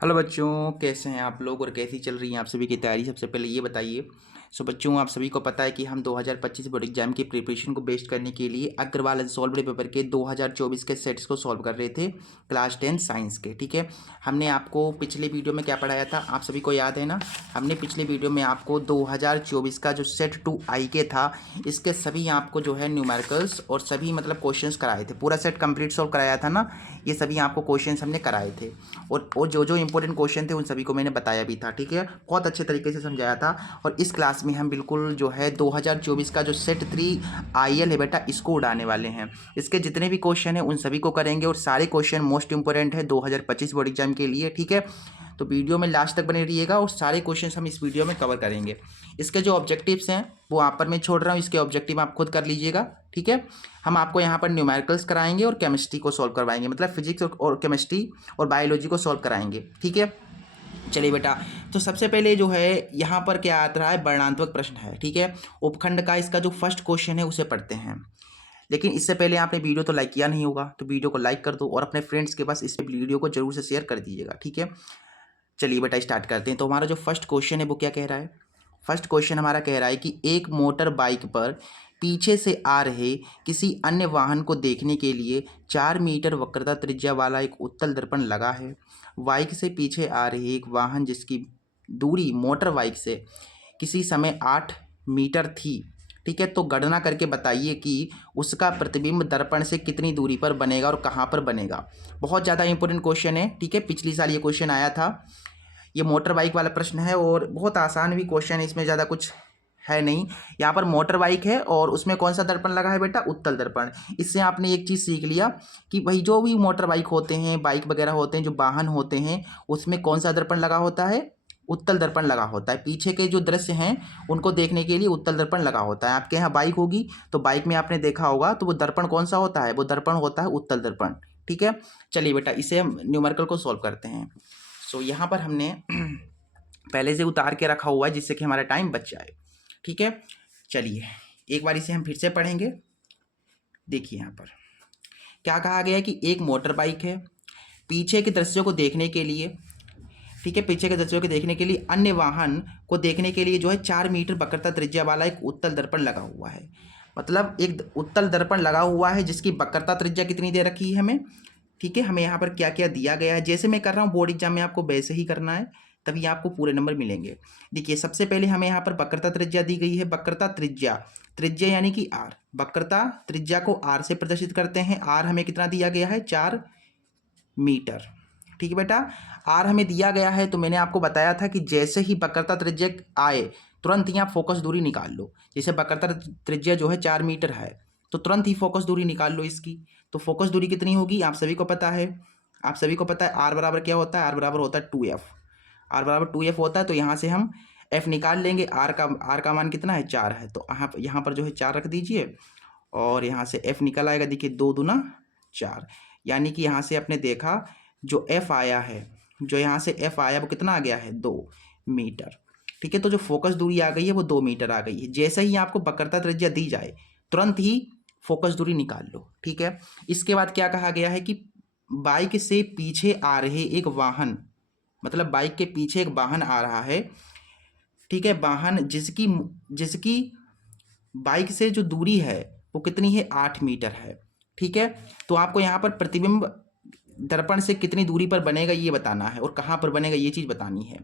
Hello बच्चों, कैसे हैं आप लोग और कैसी चल रही है आप सभी की तैयारी। सबसे पहले ये बताइए। बच्चों, आप सभी को पता है कि हम 2025 बोर्ड एग्जाम की प्रिपरेशन को बेस्ट करने के लिए अग्रवाल अनसॉल्व्ड पेपर के 2024 के सेट्स को सॉल्व कर रहे थे क्लास 10 साइंस के। ठीक है, हमने आपको पिछले वीडियो में क्या पढ़ाया था, आप सभी को याद है ना। हमने पिछले वीडियो में आपको 2024 का जो सेट 2 के था, इसके सभी आपको जो है न्यूमेरिकल्स और सभी मतलब क्वेश्चंस कराए थे। पूरा सेट कंप्लीट सॉल्व कराया था ना, ये सभी आपको क्वेश्चंस हमने कराए थे। और जो जो इंपॉर्टेंट क्वेश्चन थे उन सभी को मैंने बताया भी था। ठीक है, बहुत अच्छे तरीके से समझाया था। और इस क्लास में हम बिल्कुल जो है 2024 का जो सेट 3 है बेटा, इसको उड़ाने वाले हैं। इसके जितने भी क्वेश्चन हैं उन सभी को करेंगे और सारे क्वेश्चन मोस्ट इंपॉर्टेंट है 2025 बोर्ड एग्जाम के लिए। ठीक है, तो वीडियो में लास्ट तक बने रहिएगा और सारे क्वेश्चंस हम इस वीडियो में कवर करेंगे। इसके जो ऑब्जेक्टिव्स हैं वो आप पर मैं छोड़ रहा हूँ, इसके ऑब्जेक्टिव आप खुद कर लीजिएगा। ठीक है, हम आपको यहाँ पर न्यूमेरिकल्स कराएंगे और केमिस्ट्री को सॉल्व करवाएंगे, मतलब फिजिक्स और केमिस्ट्री और बायोलॉजी को सॉल्व कराएंगे। ठीक है, चलिए बेटा। तो सबसे पहले जो है यहाँ पर क्या आता है, वर्णनात्मक प्रश्न है। ठीक है, उपखंड का इसका जो फर्स्ट क्वेश्चन है उसे पढ़ते हैं। लेकिन इससे पहले आपने वीडियो तो लाइक किया नहीं होगा, तो वीडियो को लाइक कर दो और अपने फ्रेंड्स के पास इस वीडियो को जरूर से शेयर कर दीजिएगा। ठीक है, चलिए बेटा स्टार्ट करते हैं। तो हमारा जो फर्स्ट क्वेश्चन है वो क्या कह रहा है। फर्स्ट क्वेश्चन हमारा कह रहा है कि एक मोटर बाइक पर पीछे से आ रहे किसी अन्य वाहन को देखने के लिए 4 मीटर वक्रता त्रिज्या वाला एक उत्तल दर्पण लगा है। बाइक से पीछे आ रहे एक वाहन जिसकी दूरी मोटर बाइक से किसी समय 8 मीटर थी। ठीक है, तो गणना करके बताइए कि उसका प्रतिबिंब दर्पण से कितनी दूरी पर बनेगा और कहाँ पर बनेगा। बहुत ज़्यादा इंपॉर्टेंट क्वेश्चन है। ठीक है, पिछली साल ये क्वेश्चन आया था। ये मोटर बाइक वाला प्रश्न है और बहुत आसान भी क्वेश्चन है, इसमें ज़्यादा कुछ है नहीं। यहाँ पर मोटर बाइक है और उसमें कौन सा दर्पण लगा है बेटा, उत्तल दर्पण। इससे आपने एक चीज़ सीख लिया कि भाई जो भी मोटर बाइक होते हैं, बाइक वगैरह होते हैं, जो वाहन होते हैं, उसमें कौन सा दर्पण लगा होता है, उत्तल दर्पण लगा होता है। पीछे के जो दृश्य हैं उनको देखने के लिए उत्तल दर्पण लगा होता है। आपके यहाँ बाइक होगी तो बाइक में आपने देखा होगा, तो वो दर्पण कौन सा होता है, वो दर्पण होता है उत्तल दर्पण। ठीक है, चलिए बेटा इसे हम न्यूमेरिकल को सॉल्व करते हैं। यहाँ पर हमने पहले से उतार के रखा हुआ है जिससे कि हमारा टाइम बच जाए। ठीक है, चलिए एक बार इसे हम फिर से पढ़ेंगे। देखिए यहाँ पर क्या कहा गया है कि एक मोटर बाइक है, पीछे के दृश्यों को देखने के लिए, ठीक है, पीछे के दृश्यों को देखने के लिए अन्य वाहन को देखने के लिए जो है 4 मीटर वक्रता त्रिज्या वाला एक उत्तल दर्पण लगा हुआ है। मतलब एक उत्तल दर्पण लगा हुआ है जिसकी वक्रता त्रिज्या कितनी दे रखी है हमें। ठीक है, हमें यहाँ पर क्या क्या दिया गया है, जैसे मैं कर रहा हूँ बोर्ड एग्जाम में आपको वैसे ही करना है, तभी आपको पूरे नंबर मिलेंगे। देखिए सबसे पहले हमें यहाँ पर वक्रता त्रिज्या दी गई है। वक्रता त्रिज्या, त्रिज्या यानी कि आर, वक्रता त्रिज्या को आर से प्रदर्शित करते हैं। आर हमें कितना दिया गया है, 4 मीटर। ठीक है बेटा, आर हमें दिया गया है, तो मैंने आपको बताया था कि जैसे ही वक्रता त्रिज्या आए तुरंत ही आप फोकस दूरी निकाल लो। जैसे वक्रता त्रिज्या जो है 4 मीटर है, तो तुरंत ही फोकस दूरी निकाल लो इसकी। तो फोकस दूरी कितनी होगी आप सभी को पता है, आप सभी को पता है आर बराबर क्या होता है, आर बराबर होता है 2f। आर बराबर 2f होता है, तो यहाँ से हम f निकाल लेंगे। आर का मान कितना है, 4 है, तो यहाँ पर जो है 4 रख दीजिए और यहाँ से f निकल आएगा। देखिए 2 दूना 4, यानी कि यहाँ से आपने देखा जो f आया है, जो यहाँ से f आया वो कितना आ गया है, 2 मीटर। ठीक है, तो जो फोकस दूरी आ गई है वो 2 मीटर आ गई है। जैसे ही आपको वक्रता त्रिज्या दी जाए तुरंत ही फोकस दूरी निकाल लो। ठीक है, इसके बाद क्या कहा गया है कि बाइक से पीछे आ रहे एक वाहन, मतलब बाइक के पीछे एक वाहन आ रहा है। ठीक है, वाहन जिसकी जिसकी बाइक से जो दूरी है वो कितनी है, 8 मीटर है। ठीक है, तो आपको यहाँ पर प्रतिबिंब दर्पण से कितनी दूरी पर बनेगा ये बताना है और कहाँ पर बनेगा ये चीज़ बतानी है।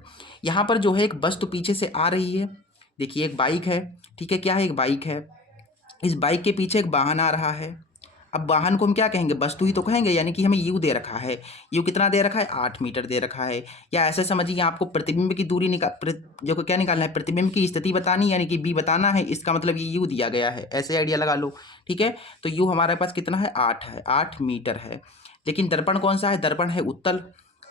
यहाँ पर जो है एक बस तो पीछे से आ रही है। देखिए एक बाइक है, ठीक है, क्या है, एक बाइक है। इस बाइक के पीछे एक वाहन आ रहा है। अब वाहन को हम क्या कहेंगे, वस्तु ही तो कहेंगे, यानी कि हमें यू दे रखा है। यू कितना दे रखा है, 8 मीटर दे रखा है। या ऐसे समझिए आपको प्रतिबिंब की दूरी जो क्या निकालना है, प्रतिबिंब की स्थिति बतानी, यानी कि बी बताना है। इसका मतलब ये यू दिया गया है, ऐसे आइडिया लगा लो। ठीक है, तो यू हमारे पास कितना है, 8 है, 8 मीटर है। लेकिन दर्पण कौन सा है, दर्पण है उत्तल।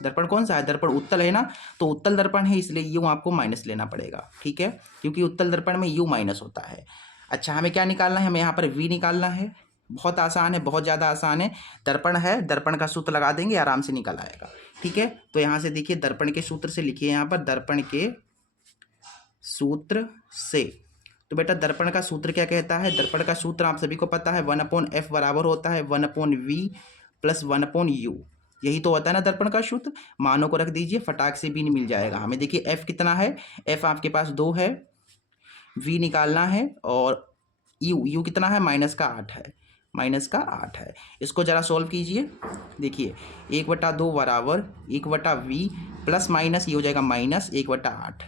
दर्पण कौन सा है, दर्पण उत्तल है ना, तो उत्तल दर्पण है इसलिए यू आपको माइनस लेना पड़ेगा। ठीक है, क्योंकि उत्तल दर्पण में यू माइनस होता है। अच्छा, हमें क्या निकालना है, हमें यहाँ पर वी निकालना है। बहुत आसान है, बहुत ज़्यादा आसान है। दर्पण है, दर्पण का सूत्र लगा देंगे, आराम से निकल आएगा। ठीक है, तो यहाँ से देखिए दर्पण के सूत्र से लिखिए, यहाँ पर दर्पण के सूत्र से। तो बेटा दर्पण का सूत्र क्या कहता है, दर्पण का सूत्र आप सभी को पता है, 1/f बराबर होता है 1/v प्लस 1/u। यही तो होता है ना दर्पण का सूत्र। मानों को रख दीजिए, फटाक से भी नहीं मिल जाएगा हमें। देखिए एफ कितना है, एफ आपके पास 2 है, वी निकालना है, और यू कितना है, -8 है, -8 है। इसको जरा सॉल्व कीजिए। देखिए 1/2 बराबर 1/v प्लस माइनस ये हो जाएगा -1/8,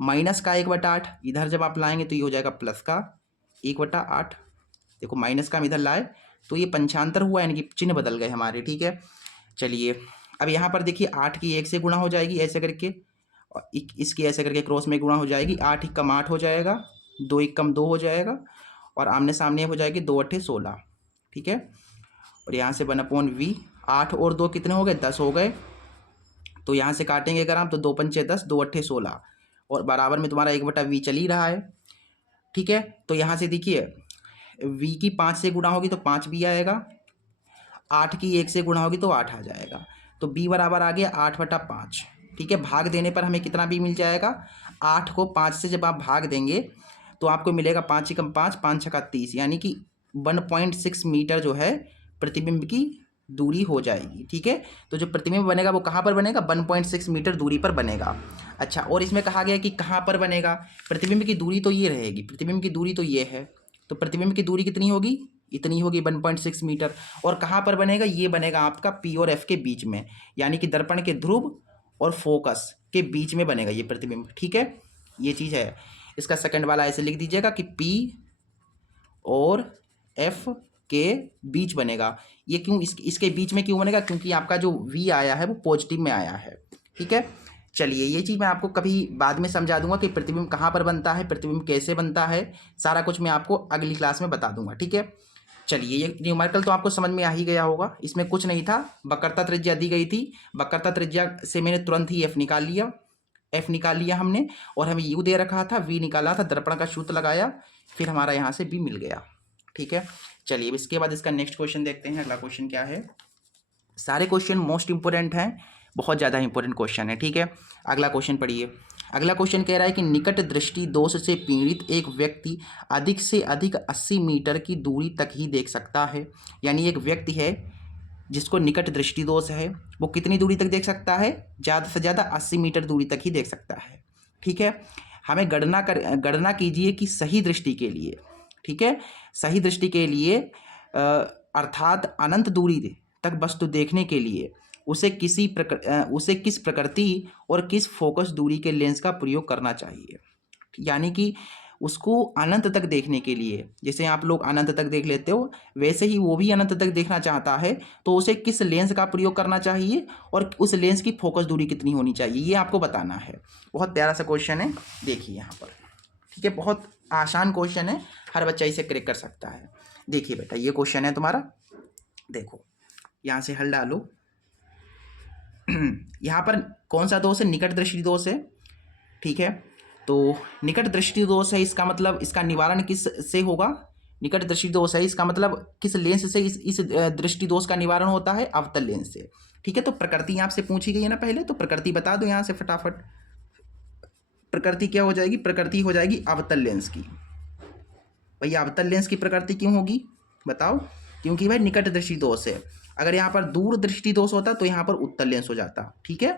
माइनस का 1/8 इधर जब आप लाएंगे तो ये हो जाएगा प्लस का 1/8। देखो माइनस का हम इधर लाए तो ये पंचांतर हुआ, यानी कि चिन्ह बदल गए हमारे, ठीक है। चलिए अब यहाँ पर देखिए 8 की 1 से गुणा हो जाएगी ऐसे करके, और इसकी ऐसे करके क्रॉस में गुणा हो जाएगी, 8 × 8 हो जाएगा, 2 × 2 हो जाएगा, और आमने सामने हो जाएगी 2 × 8 = 16, ठीक है। और यहाँ से 1/v, 8 और 2 कितने हो गए, 10 हो गए। तो यहाँ से काटेंगे अगर हम तो 2 × 5 = 10, 2 × 8 = 16, और बराबर में तुम्हारा 1/v चल ही रहा है, ठीक है। तो यहाँ से देखिए v की 5 से गुणा होगी तो 5 भी आएगा, 8 की 1 से गुणा होगी तो 8 आ जाएगा, तो b बराबर आ गया 8/5, ठीक है। भाग देने पर हमें कितना भी मिल जाएगा, 8 को 5 से जब आप भाग देंगे तो आपको मिलेगा 5 × 5 = 5 × 30, यानी कि 1.6 मीटर जो है प्रतिबिंब की दूरी हो जाएगी, ठीक है। तो जो प्रतिबिंब बनेगा वो कहाँ पर बनेगा, 1.6 मीटर दूरी पर बनेगा। अच्छा, और इसमें कहा गया कि कहाँ पर बनेगा, प्रतिबिंब की दूरी तो ये रहेगी, प्रतिबिंब की दूरी तो ये है, तो प्रतिबिंब की दूरी कितनी होगी, इतनी होगी 1.6 मीटर। और कहाँ पर बनेगा, ये बनेगा आपका पी और एफ के बीच में, यानी कि दर्पण के ध्रुव और फोकस के बीच में बनेगा ये प्रतिबिंब, ठीक है। ये चीज़ है। इसका सेकंड वाला ऐसे लिख दीजिएगा कि पी और एफ के बीच बनेगा। ये क्यों, इसके बीच में क्यों बनेगा, क्योंकि आपका जो वी आया है वो पॉजिटिव में आया है, ठीक है। चलिए ये चीज़ मैं आपको कभी बाद में समझा दूंगा कि प्रतिबिंब कहाँ पर बनता है, प्रतिबिंब कैसे बनता है, सारा कुछ मैं आपको अगली क्लास में बता दूंगा, ठीक है। चलिए ये न्यूमेरिकल तो आपको समझ में आ ही गया होगा, इसमें कुछ नहीं था, वक्रता त्रिज्या दी गई थी, वक्रता त्रिज्या से मैंने तुरंत ही एफ निकाल लिया, हमने, और हमें यू दे रखा था, वी निकाला था, दर्पण का सूत्र लगाया, फिर हमारा यहाँ से बी मिल गया, ठीक है। चलिए इसके बाद इसका नेक्स्ट क्वेश्चन देखते हैं। अगला क्वेश्चन क्या है, सारे क्वेश्चन मोस्ट इंपोर्टेंट हैं, बहुत ज़्यादा इंपॉर्टेंट क्वेश्चन है, ठीक है। अगला क्वेश्चन पढ़िए। अगला क्वेश्चन कह रहा है कि निकट दृष्टि दोष से पीड़ित एक व्यक्ति अधिक से अधिक 80 मीटर की दूरी तक ही देख सकता है। यानी एक व्यक्ति है जिसको निकट दृष्टि दोष है, वो कितनी दूरी तक देख सकता है, ज़्यादा से ज़्यादा 80 मीटर दूरी तक ही देख सकता है, ठीक है। हमें गणना कीजिए कि सही दृष्टि के लिए, ठीक है, सही दृष्टि के लिए अर्थात अनंत दूरी तक वस्तु देखने के लिए उसे किस प्रकृति और किस फोकस दूरी के लेंस का प्रयोग करना चाहिए। यानी कि उसको अनंत तक देखने के लिए, जैसे आप लोग अनंत तक देख लेते हो, वैसे ही वो भी अनंत तक देखना चाहता है, तो उसे किस लेंस का प्रयोग करना चाहिए और उस लेंस की फोकस दूरी कितनी होनी चाहिए, ये आपको बताना है। बहुत प्यारा सा क्वेश्चन है, देखिए यहाँ पर, ठीक है। बहुत आसान क्वेश्चन है, हर बच्चा इसे क्रैक कर सकता है। देखिए बेटा ये क्वेश्चन है तुम्हारा, देखो यहाँ से हल डालो। यहाँ पर कौन सा दोष है, निकट दृष्टि दोष है, ठीक है। तो निकट दृष्टि दोष है, इसका मतलब इसका निवारण किस से होगा, निकट दृष्टि दोष है, इसका मतलब किस लेंस से इस दृष्टि दोष का निवारण होता है, अवतल लेंस से, ठीक है। तो प्रकृति आपसे पूछी गई है ना पहले, तो प्रकृति बता दो यहाँ से फटाफट। प्रकृति क्या हो जाएगी, प्रकृति हो जाएगी अवतल लेंस की। भैया अवतल लेंस की प्रकृति क्यों होगी बताओ, क्योंकि भाई निकट दृष्टि दोष है। अगर यहाँ पर दूर दृष्टि दोष होता तो यहाँ पर उत्तल लेंस हो जाता, ठीक है,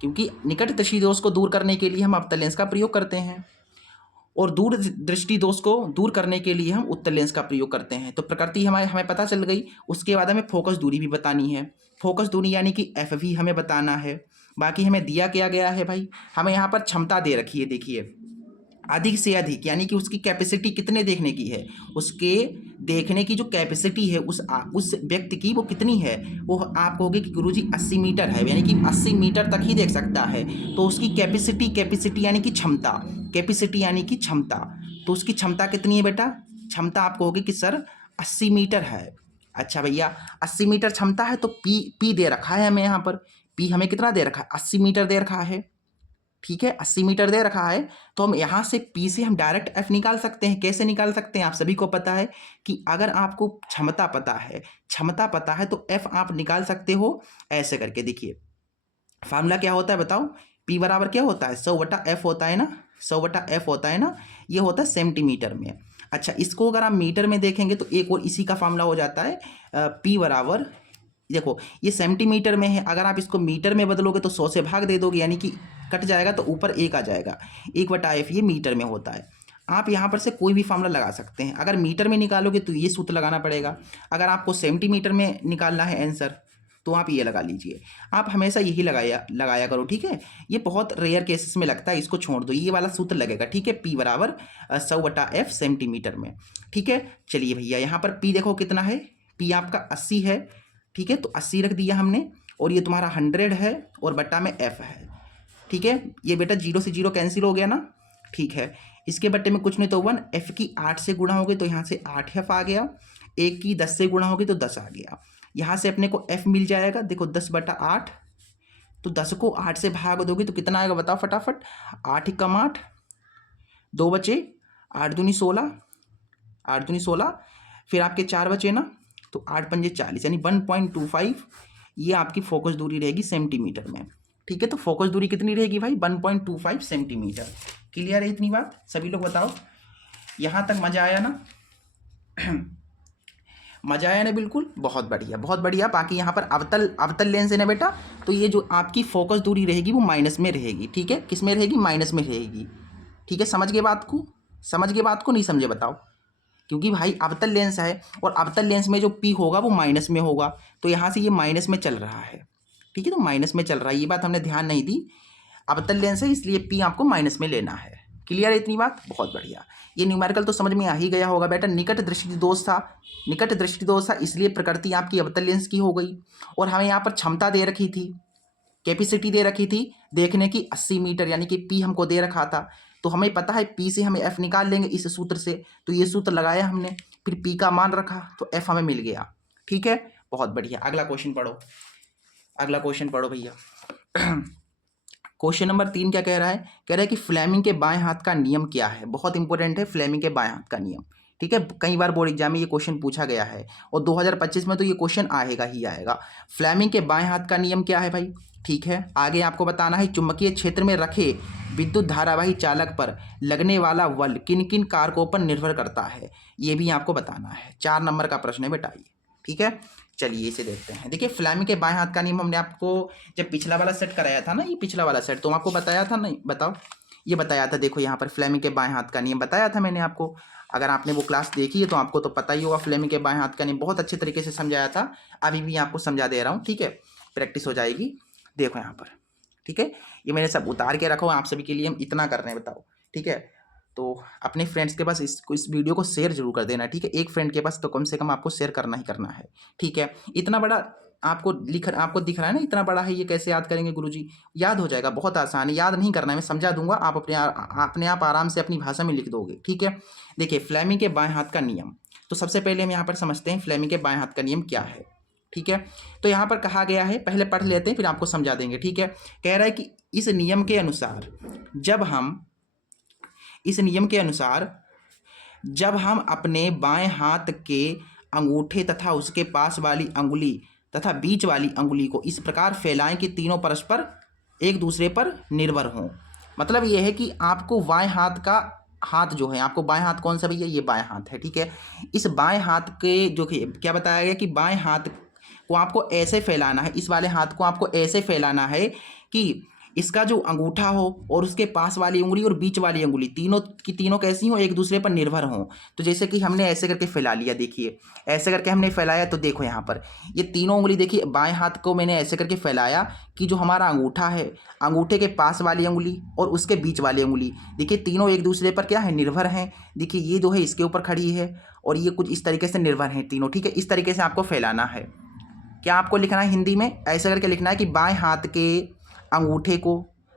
क्योंकि निकट दृष्टि दोष को दूर करने के लिए हम अवतल लेंस का प्रयोग करते हैं, और दूर दृष्टि दोष को दूर करने के लिए हम उत्तल लेंस का प्रयोग करते हैं। तो प्रकृति हमें पता चल गई। उसके बाद हमें फोकस दूरी भी बतानी है, फोकस दूरी यानी कि एफ भी हमें बताना है। बाकी हमें दिया क्या गया है भाई, हमें यहाँ पर क्षमता दे रखी है, देखिए अधिक से अधिक, यानी कि उसकी कैपेसिटी कितने देखने की है, उसके देखने की जो कैपेसिटी है उस व्यक्ति की वो कितनी है, वो आप कहोगे कि गुरुजी 80 मीटर है, यानी कि 80 मीटर तक ही देख सकता है। तो उसकी कैपेसिटी यानी कि क्षमता, कैपेसिटी यानी कि क्षमता, तो उसकी क्षमता कितनी है बेटा, क्षमता आप कहोगे कि सर 80 मीटर है। अच्छा भैया 80 मीटर क्षमता है, तो पी दे रखा है हमें यहाँ पर, पी हमें कितना दे रखा है, 80 मीटर दे रखा है, ठीक है, 80 मीटर दे रखा है। तो हम यहाँ से P से हम डायरेक्ट F निकाल सकते हैं। कैसे निकाल सकते हैं, आप सभी को पता है कि अगर आपको क्षमता पता है तो F आप निकाल सकते हो ऐसे करके। देखिए फार्मूला क्या होता है बताओ, P बराबर क्या होता है, 100/F होता है ना, 100/F होता है ना, ये होता है सेंटीमीटर में। अच्छा इसको अगर आप मीटर में देखेंगे तो एक और इसी का फार्मूला हो जाता है, P बराबर देखो ये सेंटीमीटर में है, अगर आप इसको मीटर में बदलोगे तो 100 से भाग दे दोगे, यानी कि कट जाएगा तो ऊपर 1 आ जाएगा। 1/f ये मीटर में होता है। आप यहाँ पर से कोई भी फार्मूला लगा सकते हैं। अगर मीटर में निकालोगे तो ये सूत्र लगाना पड़ेगा, अगर आपको सेंटीमीटर में निकालना है आंसर तो आप ये लगा लीजिए। आप हमेशा यही लगाया करो, ठीक है। ये बहुत रेयर केसेस में लगता है, इसको छोड़ दो, ये वाला सूत्र लगेगा, ठीक है। P बराबर 100/f सेंटीमीटर में, ठीक है। चलिए भैया यहाँ पर P देखो कितना है, P आपका 80 है, ठीक है। तो 80 रख दिया हमने, और ये तुम्हारा 100 है और बट्टा में f है, ठीक है। ये बेटा 0 से 0 कैंसिल हो गया ना, ठीक है। इसके बट्टे में कुछ नहीं तो 1, f की 8 से गुणा हो गई तो यहाँ से 8f आ गया, 1 की 10 से गुणा होगी तो 10 आ गया। यहाँ से अपने को f मिल जाएगा, देखो 10/8, तो 10 को 8 से भाग दोगे तो कितना आएगा बताओ फटाफट। 8 कम 8, 2 बचे, 8 दूनी 16, 8 दूनी 16, फिर आपके 4 बचे ना, तो 8 पंजे 40, यानी 1.25 ये आपकी फोकस दूरी रहेगी सेंटीमीटर में, ठीक है। तो फोकस दूरी कितनी रहेगी भाई, 1.25 सेंटीमीटर। क्लियर है इतनी बात, सभी लोग बताओ यहाँ तक मजा आया ना? मजा आया ना? बिल्कुल, बहुत बढ़िया बहुत बढ़िया। बाकी यहाँ पर अवतल लेंस है ना बेटा, तो ये जो आपकी फोकस दूरी रहेगी वो माइनस में रहेगी, ठीक है। किस में रहेगी, माइनस में रहेगी, ठीक है। समझ गए बात को, समझ गए बात को, नहीं समझे बताओ। क्योंकि भाई अवतल लेंस है और अवतल लेंस में जो P होगा वो माइनस में होगा, तो यहाँ से ये माइनस में चल रहा है, ठीक है। तो माइनस में चल रहा है, ये बात हमने ध्यान नहीं दी। अवतल लेंस है इसलिए P आपको माइनस में लेना है। क्लियर है इतनी बात, बहुत बढ़िया। ये न्यूमेरिकल तो समझ में आ ही गया होगा बेटा। निकट दृष्टि दोष था, निकट दृष्टि दोष था, इसलिए प्रकृति आपकी अवतल लेंस की हो गई। और हमें यहाँ पर क्षमता दे रखी थी, कैपेसिटी दे रखी थी देखने की 80 मीटर, यानी कि P हमको दे रखा था। तो हमें पता है P से हमें F निकाल लेंगे इस सूत्र से, तो ये सूत्र लगाया हमने, फिर P का मान रखा तो F हमें मिल गया, ठीक है। बहुत बढ़िया। अगला क्वेश्चन पढ़ो, अगला क्वेश्चन पढ़ो भैया। क्वेश्चन नंबर 3 क्या कह रहा है, कह रहा है कि फ्लेमिंग के बाएं हाथ का नियम क्या है। बहुत इंपॉर्टेंट है फ्लेमिंग के बाएं हाथ का नियम, ठीक है। कई बार बोर्ड एग्जाम में ये क्वेश्चन पूछा गया है और 2025 में तो ये क्वेश्चन आएगा ही आएगा। फ्लेमिंग के बाएं हाथ का नियम क्या है भाई, ठीक है। आगे आपको बताना है चुंबकीय क्षेत्र में रखे विद्युत धारावाही चालक पर लगने वाला बल किन किन कारकों पर निर्भर करता है, ये भी आपको बताना है। 4 नंबर का प्रश्न है बेटा ये, ठीक है। चलिए इसे देखते हैं। देखिए फ्लेमिंग के बाएं हाथ का नियम हमने आपको जब पिछला वाला सेट कराया था ना, ये पिछला वाला सेट तो आपको बताया था नहीं, बताओ। ये बताया था, देखो यहाँ पर फ्लेमिंग के बाएं हाथ का नियम बताया था मैंने आपको। अगर आपने वो क्लास देखी है तो आपको तो पता ही होगा फ्लेमिंग के बाएं हाथ का नियम बहुत अच्छे तरीके से समझाया था। अभी भी आपको समझा दे रहा हूँ, ठीक है, प्रैक्टिस हो जाएगी। देखो यहाँ पर, ठीक है, ये मैंने सब उतार के रखा हूँ आप सभी के लिए, हम इतना कर रहे हैं बताओ, ठीक है। तो अपने फ्रेंड्स के पास इस वीडियो को शेयर जरूर कर देना, ठीक है। एक फ्रेंड के पास तो कम से कम आपको शेयर करना ही करना है, ठीक है। इतना बड़ा आपको आपको दिख रहा है ना, इतना बड़ा है, ये कैसे याद करेंगे गुरुजी? याद हो जाएगा, बहुत आसान है, याद नहीं करना है, मैं समझा दूंगा, आप अपने आप आराम से अपनी भाषा में लिख दोगे, ठीक है। देखिए फ्लेमिंग के बाएं हाथ का नियम, तो सबसे पहले हम यहाँ पर समझते हैं फ्लेमिंग के बाएं हाथ का नियम क्या है, ठीक है। तो यहाँ पर कहा गया है, पहले पढ़ लेते हैं फिर आपको समझा देंगे, ठीक है। कह रहा है कि इस नियम के अनुसार जब हम अपने बाएं हाथ के अंगूठे तथा उसके पास वाली अंगुली तथा बीच वाली अंगुली को इस प्रकार फैलाएं कि तीनों परस्पर एक दूसरे पर निर्भर हों। मतलब ये है कि आपको बाएं हाथ का हाथ जो है, आपको बाएं हाथ कौन सा भैया, ये बाएं हाथ है, ठीक है। इस बाएं हाथ के जो कि क्या बताया गया कि बाएं हाथ को आपको ऐसे फैलाना है, इस वाले हाथ को आपको ऐसे फैलाना है कि इसका जो अंगूठा हो और उसके पास वाली उंगली और बीच वाली उंगली तीनों की तीनों कैसी हो, एक दूसरे पर निर्भर हों। तो जैसे कि हमने ऐसे करके फैला लिया, देखिए ऐसे करके हमने फैलाया, तो देखो यहाँ पर ये तीनों उंगली, देखिए बाएं हाथ को मैंने ऐसे करके फैलाया कि जो हमारा अंगूठा है, अंगूठे के पास वाली उंगली और उसके बीच वाली उंगली, देखिए तीनों एक दूसरे पर क्या है, निर्भर हैं। देखिए ये जो है इसके ऊपर खड़ी है और ये कुछ इस तरीके से निर्भर हैं तीनों, ठीक है। इस तरीके से आपको फैलाना है। क्या आपको लिखना है हिंदी में, ऐसे करके लिखना है कि बाएं हाथ के अंगूठे को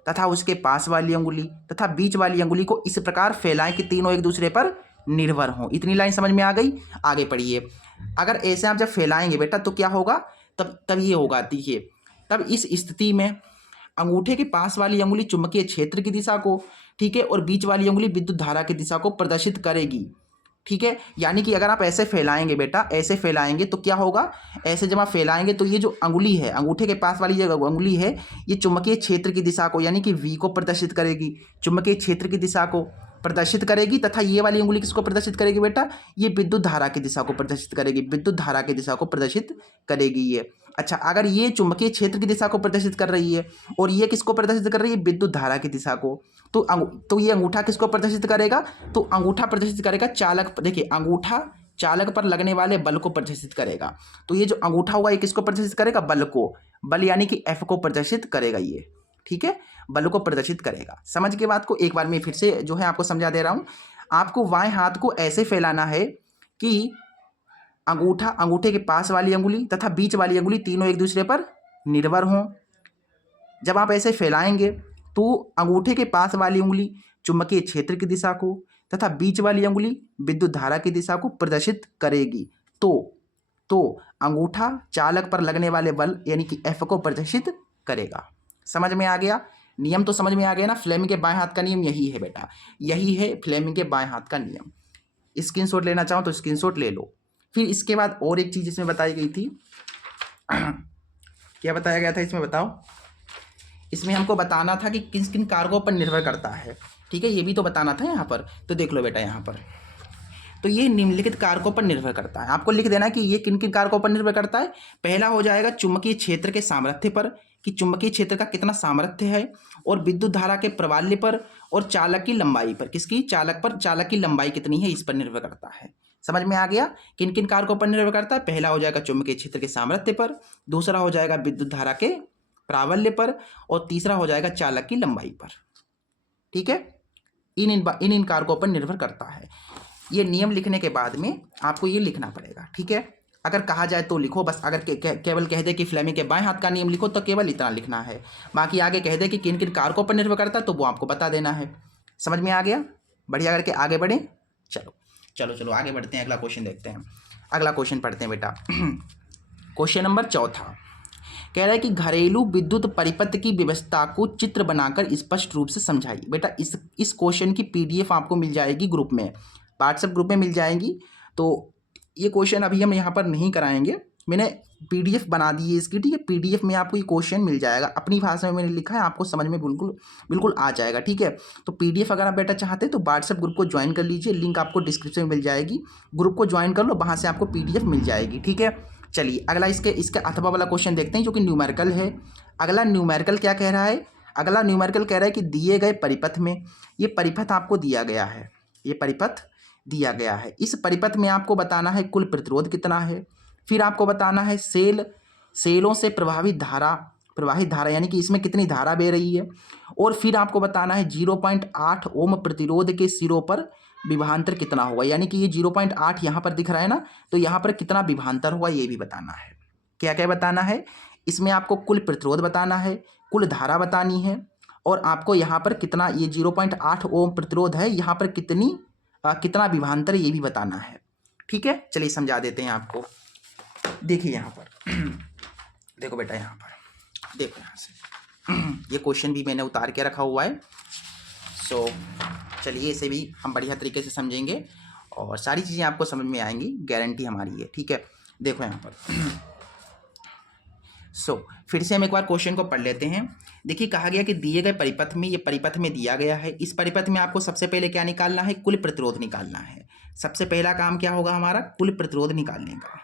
तथा उसके पास वाली अंगुली तथा बीच वाली अंगुली को इस प्रकार फैलाएं कि तीनों एक दूसरे पर निर्भर हों। इतनी लाइन समझ में आ गई? आगे पढ़िए। अगर ऐसे आप जब फैलाएंगे बेटा तो क्या होगा, तब ये होगा, देखिए तब इस स्थिति में अंगूठे के पास वाली अंगुली चुंबकीय क्षेत्र की दिशा को, ठीक है, और बीच वाली अंगुली विद्युत धारा की दिशा को प्रदर्शित करेगी, ठीक है। यानी कि अगर आप ऐसे फैलाएंगे बेटा, ऐसे फैलाएंगे तो क्या होगा, ऐसे जब आप फैलाएंगे तो ये जो अंगुली है, अंगूठे के पास वाली जो अंगुली है, ये चुंबकीय क्षेत्र की दिशा को यानी कि V को प्रदर्शित करेगी, चुंबकीय क्षेत्र की दिशा को, प्रदर्शित करेगी तथा ये वाली उंगली किसको प्रदर्शित करेगी बेटा, ये विद्युत धारा की दिशा को प्रदर्शित करेगी, विद्युत धारा की दिशा को प्रदर्शित करेगी ये। अच्छा, अगर ये चुंबकीय क्षेत्र की दिशा को प्रदर्शित कर रही है और ये किसको प्रदर्शित कर रही है, विद्युत धारा की दिशा को, तो ये अंगूठा किसको प्रदर्शित करेगा, तो अंगूठा प्रदर्शित करेगा चालक, देखिए अंगूठा चालक पर लगने वाले बल को प्रदर्शित करेगा। तो ये जो अंगूठा होगा ये किसको प्रदर्शित करेगा, बल को, बल यानी कि F को प्रदर्शित करेगा ये, ठीक है, बल को प्रदर्शित करेगा। समझ के बात को एक बार मैं फिर से जो है आपको समझा दे रहा हूं। आपको बाएं हाथ को ऐसे फैलाना है कि अंगूठा, अंगूठे के पास वाली अंगुली तथा बीच वाली अंगुली तीनों एक दूसरे पर निर्भर हों। जब आप ऐसे फैलाएंगे तो अंगूठे के पास वाली उंगली चुंबकीय क्षेत्र की दिशा को तथा बीच वाली अंगुली विद्युत धारा की दिशा को प्रदर्शित करेगी। तो अंगूठा चालक पर लगने वाले बल यानी कि F को प्रदर्शित करेगा। समझ में आ गया, नियम तो समझ में आ गया ना। फ्लेमिंग के बाएं हाथ का नियम यही है बेटा, यही है फ्लेमिंग के बाएं हाथ का नियम। स्क्रीनशॉट लेना चाहो तो स्क्रीनशॉट ले लो। फिर इसके बाद और एक चीज़ इसमें बताई गई थी क्या बताया गया था इसमें, बताओ। इसमें हमको बताना था कि किन किन कारकों पर निर्भर करता है, ठीक है, ये भी तो बताना था यहाँ पर। तो देख लो बेटा यहाँ पर, तो ये निम्नलिखित कारकों पर निर्भर करता है। आपको लिख देना कि ये किन किन कारकों पर निर्भर करता है। पहला हो जाएगा चुंबकीय क्षेत्र के सामर्थ्य पर, कि चुंबकीय क्षेत्र का कितना सामर्थ्य है, और विद्युत धारा के प्रवाल्य पर, और चालक की लंबाई पर, किसकी, चालक पर, चालक की लंबाई कितनी है इस पर निर्भर करता है। समझ में आ गया किन किन कारकों पर निर्भर करता है। पहला हो जाएगा चुंबकीय क्षेत्र के सामर्थ्य पर, दूसरा हो जाएगा विद्युत धारा के प्राबल्य पर, और तीसरा हो जाएगा चालक की लंबाई पर, ठीक है। इन कारकों पर निर्भर करता है। ये नियम लिखने के बाद में आपको ये लिखना पड़ेगा, ठीक है। अगर कहा जाए तो लिखो बस, अगर केवल कह दे कि फ्लेमिंग के बाएं हाथ का नियम लिखो तो केवल इतना लिखना है। बाकी आगे कह दे कि किन किन कारकों पर निर्भर करता है तो वो आपको बता देना है। समझ में आ गया, बढ़िया करके आगे बढ़े। चलो चलो चलो आगे बढ़ते हैं, अगला क्वेश्चन देखते हैं। अगला क्वेश्चन पढ़ते हैं बेटा। क्वेश्चन नंबर 4 कह रहा है कि घरेलू विद्युत परिपथ की व्यवस्था को चित्र बनाकर स्पष्ट रूप से समझाइए। बेटा इस क्वेश्चन की PDF आपको मिल जाएगी ग्रुप में, व्हाट्सएप ग्रुप में मिल जाएगी। तो ये क्वेश्चन अभी हम यहाँ पर नहीं कराएंगे, मैंने PDF बना दी है इसकी, ठीक है। PDF में आपको ये क्वेश्चन मिल जाएगा, अपनी भाषा में मैंने लिखा है, आपको समझ में बिल्कुल आ जाएगा, ठीक है। तो PDF अगर आप बेटा चाहते हैं तो व्हाट्सएप ग्रुप को ज्वाइन कर लीजिए, लिंक आपको डिस्क्रिप्शन में मिल जाएगी, ग्रुप को ज्वाइन कर लो, वहाँ से आपको PDF मिल जाएगी, ठीक है। चलिए अगला इसके अथवा वाला क्वेश्चन देखते हैं जो कि न्यूमेरिकल है। अगला न्यूमेरिकल क्या कह रहा है, अगला न्यूमेरिकल कह रहा है कि दिए गए परिपथ में, ये परिपथ आपको दिया गया है, ये परिपथ दिया गया है, इस परिपथ में आपको बताना है कुल प्रतिरोध कितना है, फिर आपको बताना है सेलों से प्रवाहित धारा यानी कि इसमें कितनी धारा बह रही है, और फिर आपको बताना है 0.8 ओम प्रतिरोध के सिरों पर विभवांतर कितना होगा, यानी कि ये 0.8 यहाँ पर दिख रहा है ना, तो यहाँ पर कितना विभवांतर होगा ये भी बताना है। क्या क्या बताना है इसमें, आपको कुल प्रतिरोध बताना है, कुल धारा बतानी है, और आपको यहाँ पर कितना, ये 0.8 ओम प्रतिरोध है, यहाँ पर कितना विभवांतर ये भी बताना है, ठीक है। चलिए समझा देते हैं आपको। देखिए यहाँ पर देखो बेटा, यहाँ पर देखो, यहाँ से ये क्वेश्चन भी मैंने उतार के रखा हुआ है। सो चलिए इसे भी हम बढ़िया तरीके से समझेंगे और सारी चीज़ें आपको समझ में आएंगी, गारंटी हमारी है, ठीक है। देखो यहाँ पर फिर से हम एक बार क्वेश्चन को पढ़ लेते हैं। देखिए कहा गया कि दिए गए परिपथ में, ये परिपथ में दिया गया है, इस परिपथ में आपको सबसे पहले क्या निकालना है, कुल प्रतिरोध निकालना है। सबसे पहला काम क्या होगा हमारा, कुल प्रतिरोध निकालने का,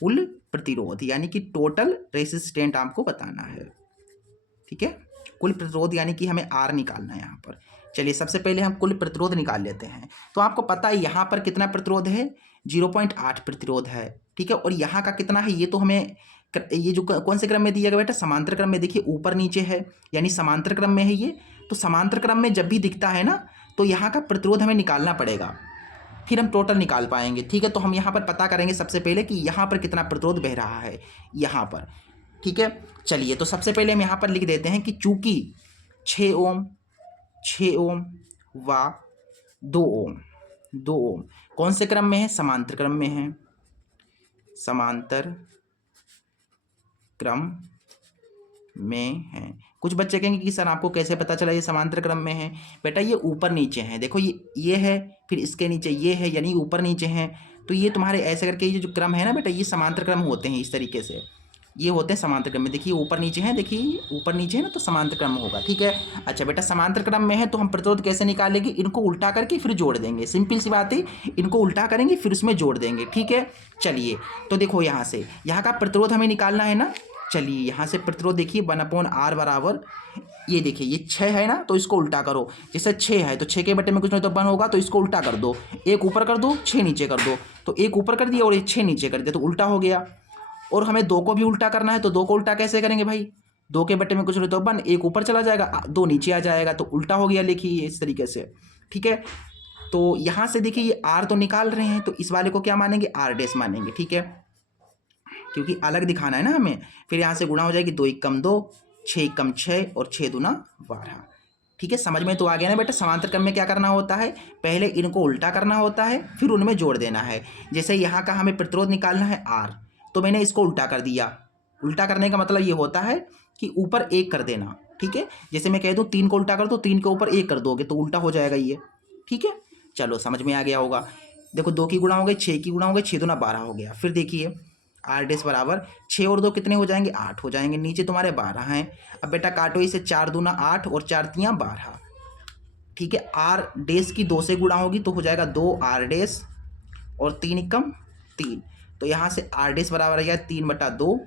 कुल प्रतिरोध यानी कि टोटल रेसिस्टेंट आपको बताना है, ठीक है। कुल प्रतिरोध यानी कि हमें R निकालना है यहाँ पर। चलिए सबसे पहले हम कुल प्रतिरोध निकाल लेते हैं। तो आपको पता है यहाँ पर कितना प्रतिरोध है, 0.8 प्रतिरोध है, ठीक है। और यहाँ का कितना है ये तो हमें, ये जो कौन से क्रम में दिया गया बेटा, समांतर क्रम में। देखिए ऊपर नीचे है यानी समांतर क्रम में है ये, तो समांतर क्रम में जब भी दिखता है ना तो यहाँ का प्रतिरोध हमें निकालना पड़ेगा, फिर हम टोटल निकाल पाएंगे, ठीक है। तो हम यहाँ पर पता करेंगे सबसे पहले कि यहाँ पर कितना प्रतिरोध बह रहा है यहाँ पर, ठीक है। चलिए तो सबसे पहले हम यहाँ पर लिख देते हैं कि चूंकि 6 ओम व 2 ओम कौन से क्रम में है, समांतर क्रम में है, समांतर क्रम में है। कुछ बच्चे कहेंगे कि सर आपको कैसे पता चला ये समांतर क्रम में है। बेटा ये ऊपर नीचे है, देखो ये है, फिर इसके नीचे ये है, यानी ऊपर नीचे है, तो ये तुम्हारे ऐसे करके ये जो क्रम है ना बेटा, ये समांतर क्रम होते हैं इस तरीके से। ये होते हैं समांतर क्रम में। देखिए ऊपर नीचे है, देखिए ऊपर नीचे है ना, तो समांतर क्रम होगा। ठीक है। अच्छा बेटा, समांतर क्रम में है तो हम प्रतिरोध कैसे निकालेंगे? इनको उल्टा करके फिर जोड़ देंगे। सिंपल सी बात है, इनको उल्टा करेंगे फिर उसमें जोड़ देंगे। ठीक है। चलिए तो देखो यहाँ से यहाँ का प्रतिरोध हमें निकालना है ना। चलिए यहाँ से प्रतिरोध देखिए 1/r बराबर, ये देखिए ये 6 है ना, तो इसको उल्टा करो। जैसे 6 है तो 6 के बटे में कुछ नहीं तो 1 होगा, तो इसको उल्टा कर दो। एक ऊपर कर दो, 6 नीचे कर दो। तो एक ऊपर कर दिया और ये 6 नीचे कर दिया, तो उल्टा हो गया। और हमें 2 को भी उल्टा करना है, तो 2 को उल्टा कैसे करेंगे भाई? 2 के बटे में कुछ नहीं तो 1, एक ऊपर चला जाएगा, 2 नीचे आ जाएगा, तो उल्टा हो गया। लिखिए इस तरीके से। ठीक है। तो यहाँ से देखिए ये r तो निकाल रहे हैं, तो इस वाले को क्या मानेंगे? r डैश मानेंगे। ठीक है, क्योंकि अलग दिखाना है ना हमें। फिर यहाँ से गुणा हो जाएगी, 2 एकम 2, 6 एकम 6 और 6 दूना 12। ठीक है, समझ में तो आ गया ना बेटा। समांतर क्रम में क्या करना होता है? पहले इनको उल्टा करना होता है, फिर उनमें जोड़ देना है। जैसे यहाँ का हमें प्रतिरोध निकालना है r, तो मैंने इसको उल्टा कर दिया। उल्टा करने का मतलब ये होता है कि ऊपर 1 कर देना। ठीक है, जैसे मैं कह दूँ 3 को उल्टा कर दो, 3 के ऊपर 1 कर दोगे तो उल्टा हो जाएगा ये। ठीक है, चलो समझ में आ गया होगा। देखो 2 की गुणा हो गई, 6 की गुणा हो गई, 6 दूना 12 हो गया। फिर देखिए r डैश बराबर 6 और 2 कितने हो जाएंगे? 8 हो जाएंगे। नीचे तुम्हारे 12 हैं। अब बेटा काटो इसे, 4 दूना 8 और 4 तियाँ 12। ठीक है, r डैश की 2 से गुणा होगी तो हो जाएगा 2r डैश और 3 एकम 3। तो यहाँ से r डैश बराबर आ गया 3/2।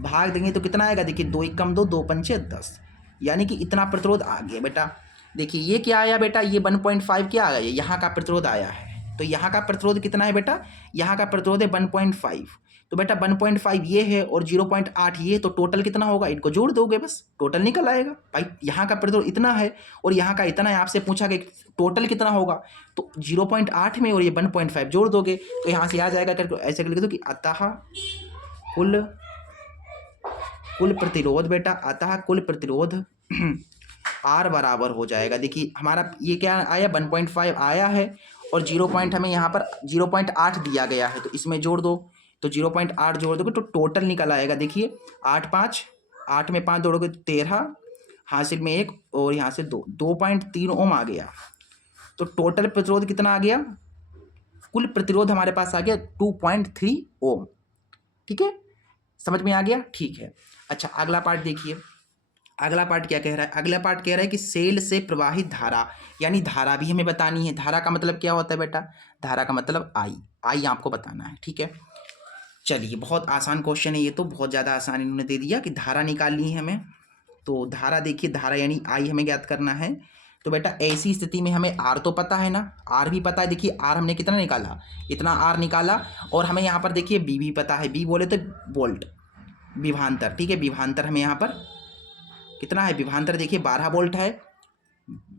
भाग देंगे तो कितना आएगा? देखिए 2 एकम 2, 2 पंचे 10, यानी कि इतना प्रतिरोध आ गया बेटा। देखिए ये क्या आया बेटा? ये 1.5 क्या आ गया? यहाँ का प्रतिरोध आया है। तो यहाँ का प्रतिरोध कितना है बेटा? यहाँ का प्रतिरोध है 1.5। तो बेटा 1.5 ये है और 0.8 ये, तो टोटल कितना होगा? इनको जोड़ दोगे बस, टोटल निकल आएगा। भाई यहाँ का प्रतिरोध इतना है और यहाँ का इतना है, आपसे पूछा कि टोटल कितना होगा, तो 0.8 में और ये 1.5 जोड़ दोगे तो यहाँ से आ जाएगा। करके ऐसे लिख दो कि अतः कुल प्रतिरोध बेटा, अतः कुल प्रतिरोध R बराबर हो जाएगा। देखिए हमारा ये क्या आया? 1.5 आया है और 0 पॉइंट हमें यहाँ पर 0.8 दिया गया है, तो इसमें जोड़ दो। तो 0.8 जोड़ दोगे तो टोटल निकल आएगा। देखिए 8 5, 8 में 5 जोड़ोगे तो 13, हासिल में 1 और यहाँ से 2, 2.3 ओम आ गया। तो टोटल प्रतिरोध कितना आ गया? कुल प्रतिरोध हमारे पास आ गया 2.3 ओम। ठीक है, समझ में आ गया? ठीक है। अच्छा अगला पार्ट देखिए। अगला पार्ट क्या कह रहा है? अगला पार्ट कह रहा है कि सेल से प्रवाहित धारा, यानी धारा भी हमें बतानी है। धारा का मतलब क्या होता है बेटा? धारा का मतलब आई आपको बताना है। ठीक है, चलिए बहुत आसान क्वेश्चन है ये, तो बहुत ज़्यादा आसान इन्होंने दे दिया कि धारा निकालनी है हमें। तो धारा देखिए, धारा यानी आई हमें ज्ञात करना है। तो बेटा ऐसी स्थिति में हमें आर तो पता है ना, आर भी पता है। देखिए आर हमने कितना निकाला? इतना आर निकाला। और हमें यहाँ पर देखिए बी भी पता है। बी बोले तो वोल्ट, विभवांतर। ठीक है, विभवांतर हमें यहाँ पर कितना है? विभवांतर देखिए 12 वोल्ट है।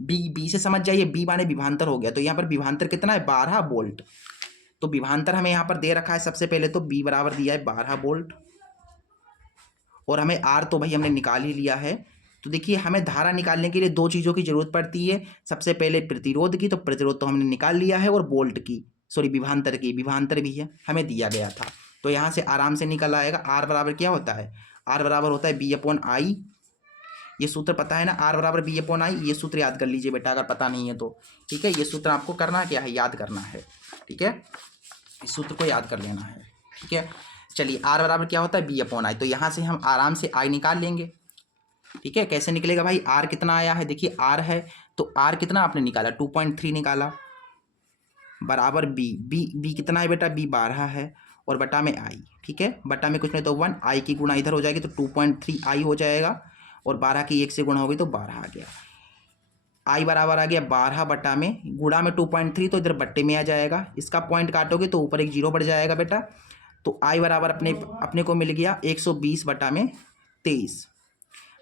बी से समझ जाइए, बी माने विभवांतर हो गया, तो यहाँ पर विभवांतर कितना है? 12 वोल्ट। तो विभवांतर हमें यहाँ पर दे रखा है। सबसे पहले तो बी बराबर दिया है 12 वोल्ट और हमें आर तो भाई हमने निकाल ही लिया है। तो देखिए हमें धारा निकालने के लिए 2 चीज़ों की जरूरत पड़ती है। सबसे पहले प्रतिरोध की, तो प्रतिरोध तो हमने निकाल लिया है, और वोल्ट की, सॉरी विभवांतर की, विभवांतर भी है हमें दिया गया था। तो यहाँ से आराम से निकल आएगा। आर बराबर क्या होता है? आर बराबर होता है B/I। ये सूत्र पता है ना, आर बराबर B/I। ये सूत्र याद कर लीजिए बेटा अगर पता नहीं है तो। ठीक है, ये सूत्र आपको करना क्या है? याद करना है। ठीक है, इस सूत्र को याद कर लेना है। ठीक है, चलिए आर बराबर क्या होता है? B/I। तो यहाँ से हम आराम से आई निकाल लेंगे। ठीक है, कैसे निकलेगा भाई? आर कितना आया है? देखिए आर है, तो आर कितना आपने निकाला? 2.3 निकाला, बराबर बी कितना है बेटा? बी 12 है और बटा में आई। ठीक है, बटा में कुछ नहीं तो 1, आई की गुणा इधर हो जाएगी तो 2.3 आई हो जाएगा, और 12 की 1 से गुणा होगी तो 12 आ गया। आई बराबर आ गया 12 बटा में, गुणा में 2.3 तो इधर बट्टे में आ जाएगा। इसका पॉइंट काटोगे तो ऊपर एक 0 बढ़ जाएगा बेटा। तो आई बराबर अपने को मिल गया 120 बटा में 23।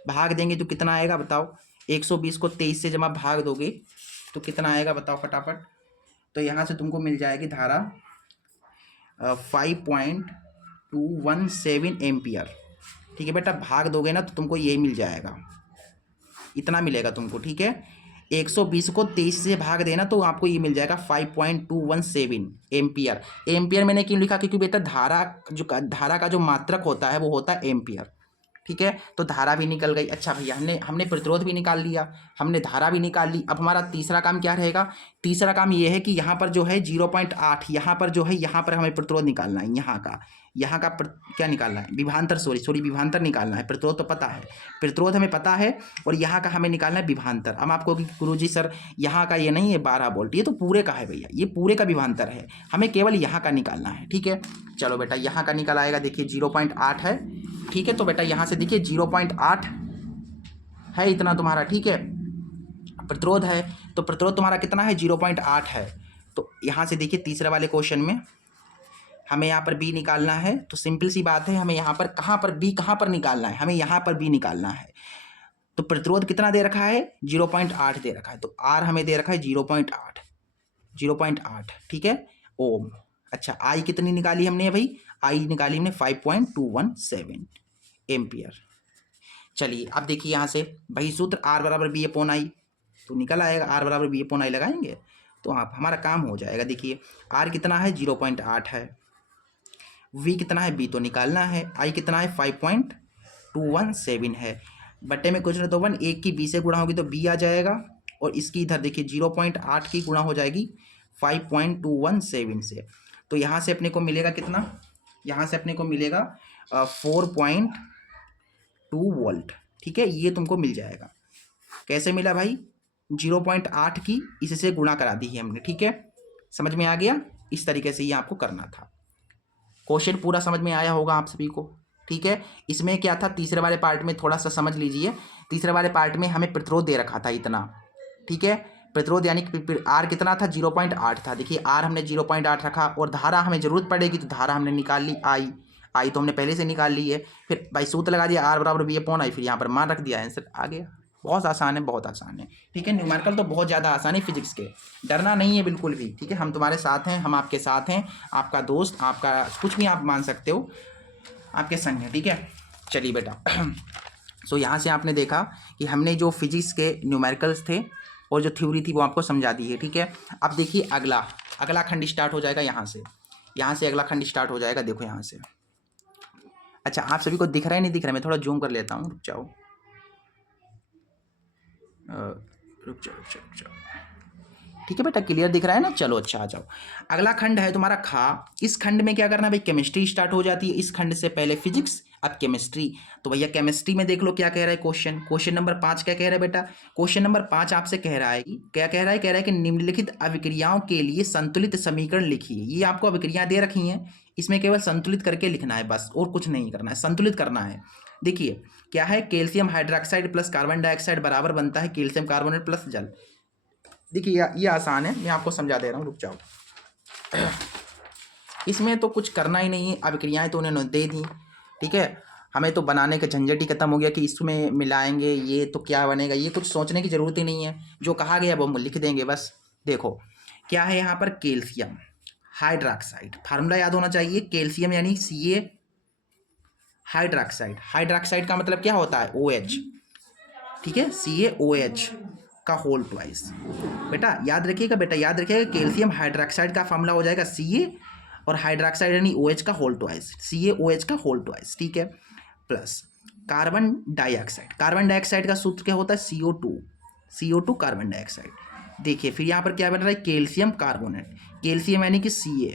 भाग देंगे तो कितना आएगा बताओ? 120 को 23 से जमा भाग दोगे तो कितना आएगा बताओ फटाफट? तो यहाँ से तुमको मिल जाएगी धारा 5.217 एम्पियर। ठीक है बेटा, भाग दोगे ना तो तुमको ये मिल जाएगा, इतना मिलेगा तुमको। ठीक है, 120 को 23 से भाग देना तो आपको ये मिल जाएगा 5.217 एम्पियर। एम्पियर मैंने क्यों लिखा? क्योंकि बेटा धारा का जो मात्रक होता है वो होता है एम्पियर। ठीक है, तो धारा भी निकल गई। अच्छा भैया, हमने प्रतिरोध भी निकाल लिया, हमने धारा भी निकाल ली। अब हमारा तीसरा काम क्या रहेगा? तीसरा काम ये है कि यहाँ पर जो है 0.8, यहाँ पर जो है यहाँ पर हमें प्रतिरोध निकालना है। यहाँ का यहाँ का क्या निकालना है, विभवांतर, सॉरी विभवांतर निकालना है। प्रतिरोध तो पता है, प्रतिरोध हमें पता है, और यहाँ का हमें निकालना है विभवांतर। अब आपको कि गुरुजी सर यहाँ का ये नहीं है 12 वोल्ट, ये तो पूरे का है भैया, ये पूरे का विभवांतर है, हमें केवल यहाँ का निकालना है। ठीक है, चलो बेटा यहाँ का निकल आएगा, देखिए 0.8 है। ठीक है, तो बेटा यहाँ से देखिए 0.8 है इतना तुम्हारा। ठीक है, प्रतिरोध है, तो प्रतिरोध तुम्हारा कितना है, 0.8 है। तो यहाँ से देखिए तीसरे वाले क्वेश्चन में हमें यहाँ पर बी निकालना है, तो सिंपल सी बात है, हमें यहाँ पर कहाँ पर बी कहाँ पर निकालना है, हमें यहाँ पर बी निकालना है। तो प्रतिरोध कितना दे रखा है, 0.8 दे रखा है, तो आर हमें दे रखा है 0.8। ठीक है, ओम। अच्छा, आई कितनी निकाली हमने भाई, आई निकाली हमने 5.217 एम्पियर। चलिए अब देखिए यहाँ से वही सूत्र आर बराबर बी अपॉन आई, तो निकल आएगा आर बराबर बी अपॉन आई लगाएंगे तो आप हमारा काम हो जाएगा। देखिए आर कितना है, 0.8 है, वी कितना है, बी तो निकालना है, आई कितना है 5.217 है, बट्टे में कुछ नहीं तो 1, एक की बी से गुणा होगी तो बी आ जाएगा, और इसकी इधर देखिए 0.8 की गुणा हो जाएगी 5.217 से, तो यहाँ से अपने को मिलेगा कितना, यहाँ से अपने को मिलेगा 4.2 वोल्ट। ठीक है, ये तुमको मिल जाएगा। कैसे मिला भाई, 0.8 की इससे गुणा करा दी है हमने। ठीक है, समझ में आ गया, इस तरीके से ये आपको करना था। क्वेश्चन पूरा समझ में आया होगा आप सभी को। ठीक है, इसमें क्या था, तीसरे वाले पार्ट में थोड़ा सा समझ लीजिए, तीसरे वाले पार्ट में हमें प्रतिरोध दे रखा था इतना। ठीक है, प्रतिरोध यानी कि आर कितना था, 0.8 था। देखिए आर हमने 0.8 रखा, और धारा हमें जरूरत पड़ेगी तो धारा हमने निकाल ली, आई तो हमने पहले से निकाल ली है, फिर भाई सूत्र लगा दिया आर बराबर बी अपॉन आई, फिर यहाँ पर मान रख दिया, आंसर आ गया। बहुत आसान है, बहुत आसान है। ठीक है, न्यूमेरिकल तो बहुत ज़्यादा आसान है फिजिक्स के, डरना नहीं है बिल्कुल भी। ठीक है, हम तुम्हारे साथ हैं, हम आपके साथ हैं, आपका दोस्त, आपका कुछ भी आप मान सकते हो, आपके संग है। ठीक है, चलिए बेटा सो यहाँ से आपने देखा कि हमने जो फिजिक्स के न्यूमेरिकल्स थे और जो थ्योरी थी वो आपको समझा दी है। ठीक है, अब देखिए अगला खंड स्टार्ट हो जाएगा यहाँ से अगला खंड स्टार्ट हो जाएगा। देखो यहाँ से, अच्छा आप सभी को दिख रहा है नहीं दिख रहा है, मैं थोड़ा जूम कर लेता हूँ, रुक जाओ। ठीक है बेटा, क्लियर दिख रहा है ना, चलो अच्छा आ जाओ। अगला खंड है तुम्हारा खा। इस खंड में क्या करना भाई, केमिस्ट्री स्टार्ट हो जाती है। इस खंड से पहले फिजिक्स, अब केमिस्ट्री। तो भैया केमिस्ट्री में देख लो क्या कह रहा है क्वेश्चन नंबर 5 क्या कह रहा है बेटा, क्वेश्चन नंबर 5 आपसे कह रहा है कि क्या कह रहा है कि निम्नलिखित अभिक्रियाओं के लिए संतुलित समीकरण लिखिए। ये आपको अभिक्रियाएं दे रखी हैं, इसमें केवल संतुलित करके लिखना है बस, और कुछ नहीं करना है, संतुलित करना है। देखिए क्या है, calcium hydroxide plus carbon dioxide बराबर बनता है कैल्शियम कार्बोनेट प्लस जल। देखिए ये आसान है, मैं आपको समझा दे रहा हूँ, रुक जाओ। इसमें तो कुछ करना ही नहीं है, अभिक्रियाएं तो उन्होंने दे दी। ठीक है, हमें तो बनाने का झंझट ही खत्म हो गया कि इसमें मिलाएंगे ये तो क्या बनेगा, ये कुछ सोचने की जरूरत ही नहीं है, जो कहा गया वो हम लिख देंगे बस। देखो क्या है यहाँ पर, कैल्शियम हाइड्रोक्साइड, फार्मूला याद होना चाहिए, कैल्शियम यानी Ca हाइड्रोक्साइड का मतलब क्या होता है, OH। ठीक है, CaOH का होल ट्वाइस। बेटा याद रखिएगा, कैल्शियम हाइड्रोक्साइड का फार्मूला हो जाएगा Ca, और हाइड्रोक्साइड यानी OH का होल ट्वाइस, CaOH का होल ट्वाइस। ठीक है, प्लस कार्बन डाइऑक्साइड का सूत्र क्या होता है, CO2 कार्बन डाइऑक्साइड। देखिए फिर यहाँ पर क्या बन रहा है, कैल्शियम कार्बोनेट, कैल्शियम यानी कि Ca,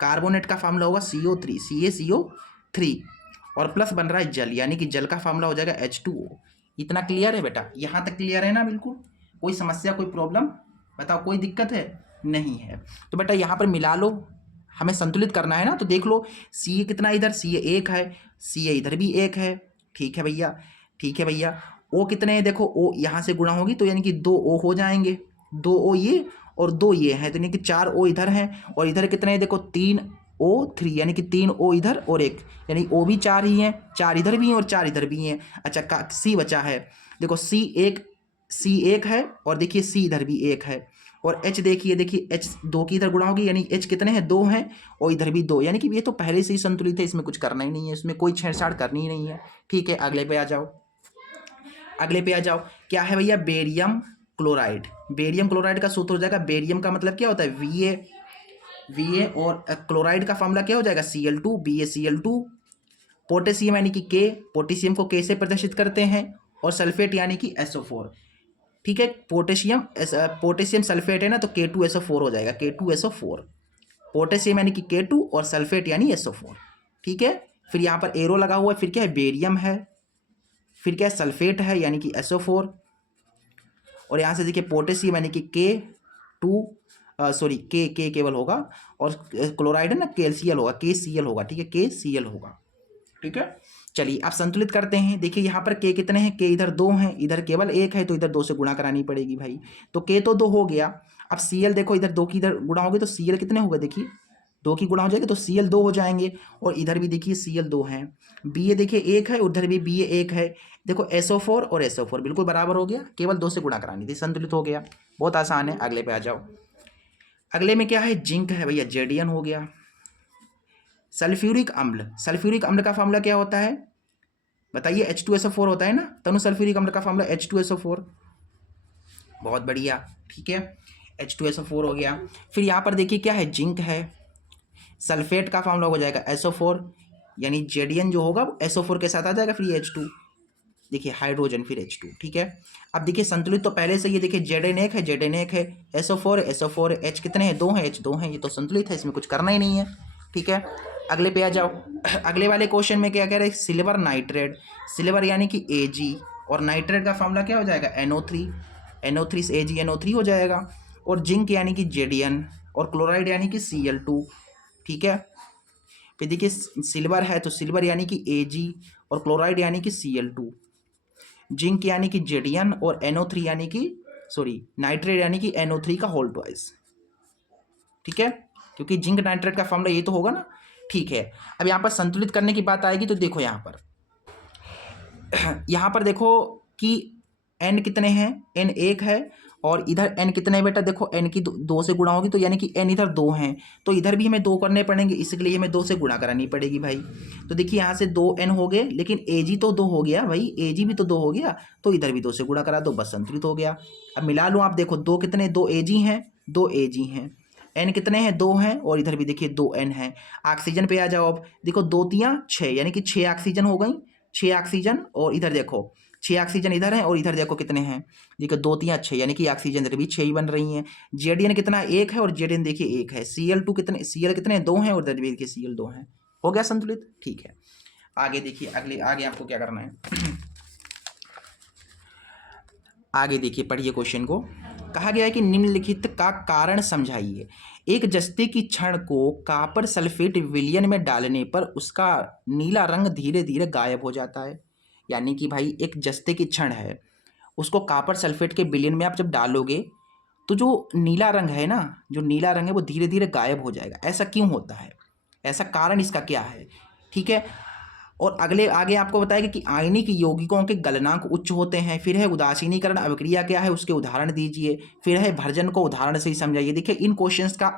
कार्बोनेट का फार्मूला होगा CO3, CaCO3, और प्लस बन रहा है जल, यानी कि जल का फार्मूला हो जाएगा H2O। इतना क्लियर है बेटा, यहाँ तक क्लियर है ना, बिल्कुल कोई समस्या कोई प्रॉब्लम बताओ, कोई दिक्कत है नहीं है। तो बेटा यहाँ पर मिला लो, हमें संतुलित करना है ना, तो देख लो Ca कितना, इधर Ca 1 है, Ca इधर भी 1 है। ठीक है भैया, O कितने हैं, देखो O यहाँ से गुणा होगी तो यानी कि 2 O हो जाएंगे, 2 O ये और 2 ये हैं, तो यानी कि 4 O इधर हैं, और इधर कितने हैं, देखो 3 O3, यानी कि 3 O इधर और 1, यानी O भी 4 ही हैं, 4 इधर भी हैं और 4 इधर भी हैं। अच्छा C बचा है, देखो C 1 है, और देखिए C इधर भी 1 है, और H देखिए H 2 की इधर गुणा होगी, यानी H कितने हैं, 2 हैं, और इधर भी 2, यानी कि ये तो पहले से ही संतुलित है, इसमें कुछ करना ही नहीं है, इसमें कोई छेड़छाड़ करनी ही नहीं है। ठीक है, अगले पे आ जाओ। क्या है भैया, बेरियम क्लोराइड का सूत्र हो जाएगा, बेरियम का मतलब क्या होता है, Va, और क्लोराइड का फॉर्मूला क्या हो जाएगा, Cl2, BaCl2। पोटेशियम यानी कि K, पोटेशियम को K से प्रदर्शित करते हैं, और सल्फेट यानी कि SO4। ठीक है, पोटेशियम सल्फेट है ना, तो K2SO4 हो जाएगा, K2SO4, पोटेशियम यानी कि K2 और सल्फेट यानी SO4। ठीक है। फिर यहाँ पर एरो लगा हुआ है, फिर क्या है, बेरियम है, फिर क्या है, सल्फेट है यानी कि SO4, और यहाँ से देखिए पोटेशियम यानी कि K2 सॉरी के केवल होगा, और क्लोराइड है ना KCl होगा, KCl होगा, ठीक है, KCl होगा, ठीक है। चलिए अब संतुलित करते हैं। देखिए यहाँ पर K कितने हैं, K इधर 2 हैं, इधर केवल 1 है, तो इधर 2 से गुणा करानी पड़ेगी भाई। तो K तो 2 हो गया। अब Cl देखो, इधर 2 की इधर गुणा होगी तो Cl कितने होगा, देखिए 2 की गुणा हो जाएगी तो Cl 2 हो जाएंगे, और इधर भी देखिए Cl 2 हैं। Ba देखिए 1 है, उधर भी Ba 1 है। देखो SO4 और SO4 बिल्कुल बराबर हो गया, केवल 2 से गुणा करानी थी, संतुलित हो गया। बहुत आसान है। अगले पे आ जाओ। अगले में क्या है, जिंक है भैया, Zn हो गया। सल्फ्यूरिक अम्ल, सल्फ्यूरिक अम्ल का फॉर्मूला क्या होता है बताइए, H2SO4 होता है ना, तनु सल्फ्यूरिक अम्ल का फॉर्मूला H2SO4। बहुत बढ़िया, ठीक है, H2SO4 हो गया। फिर यहाँ पर देखिए क्या है, जिंक है, सल्फेट का फॉर्मूला हो जाएगा SO4, यानी Zn जो होगा वो SO4 के साथ आ जाएगा, फिर ये H2, देखिए हाइड्रोजन, फिर H2, ठीक है। अब देखिए संतुलित तो पहले से ये देखिए Zn एक है, Zn एक है, SO4 H कितने हैं, 2 हैं, H 2 हैं, ये तो संतुलित है, इसमें कुछ करना ही नहीं है, ठीक है। अगले पे आ जाओ। अगले वाले क्वेश्चन में क्या कह रहे हैं, सिल्वर नाइट्रेट, सिल्वर यानी कि Ag, और नाइट्रेट का फॉर्मूला क्या हो जाएगा, NO3 से AgNO3 हो जाएगा, और जिंक यानी कि Zn, और क्लोराइड यानी कि Cl2, ठीक है। फिर देखिए सिल्वर है तो सिल्वर यानी कि Ag, और क्लोराइड यानी कि Cl2, जिंक यानी कि Zn, और NO3 यानी कि नाइट्रेट यानी कि NO3 का होल ट्वाइस, ठीक है, क्योंकि जिंक नाइट्रेट का फॉर्मूला ये तो होगा ना, ठीक है। अब यहाँ पर संतुलित करने की बात आएगी तो देखो यहाँ पर देखो कि n कितने हैं, n 1 है, और इधर n कितने हैं बेटा, देखो n की 2 से गुणा होगी तो यानी कि n इधर 2 हैं, तो इधर भी हमें 2 करने पड़ेंगे, इसलिए हमें 2 से गुणा करानी पड़ेगी भाई। तो देखिए यहाँ से 2n हो गए, लेकिन Ag तो 2 हो गया भाई, Ag भी तो 2 हो गया, तो इधर भी 2 से गुणा करा दो, बस संतुलित हो गया। अब मिला लो आप, देखो 2 कितने, 2 Ag हैं, 2 Ag हैं, n कितने हैं, 2 हैं, और इधर भी देखिए 2n है। ऑक्सीजन पे आ जाओ। अब देखो 2 3 6 यानी कि 6 ऑक्सीजन हो गई, 6 ऑक्सीजन, और इधर देखो 6 ऑक्सीजन इधर है, और इधर देखो कितने हैं, देखो 2 3 6 यानी कि ऑक्सीजन इधर भी 6 ही बन रही हैं। Zn कितना 1 है, और Zn देखिए 1 है। Cl2 कितने, Cl कितने 2 हैं, और इधर भी देखिए Cl 2 हैं। हो गया संतुलित, ठीक है। आगे देखिए, आगे आपको क्या करना है आगे देखिए, पढ़िए क्वेश्चन को। कहा गया है कि निम्नलिखित का कारण समझाइए। एक जस्ते की छड़ को कॉपर सल्फेट विलयन में डालने पर उसका नीला रंग धीरे धीरे गायब हो जाता है। यानी कि भाई एक जस्ते की छड़ है, उसको कॉपर सल्फेट के विलयन में आप जब डालोगे तो जो नीला रंग है ना, जो नीला रंग है वो धीरे धीरे गायब हो जाएगा। ऐसा क्यों होता है, ऐसा कारण इसका क्या है, ठीक है। और आगे आपको बताएगा कि आयनिक यौगिकों के गलनांक उच्च होते हैं। फिर है उदासीनीकरण अभिक्रिया क्या है, उसके उदाहरण दीजिए। फिर है भर्जन को उदाहरण से ही समझाइए। देखिए इन क्वेश्चंस का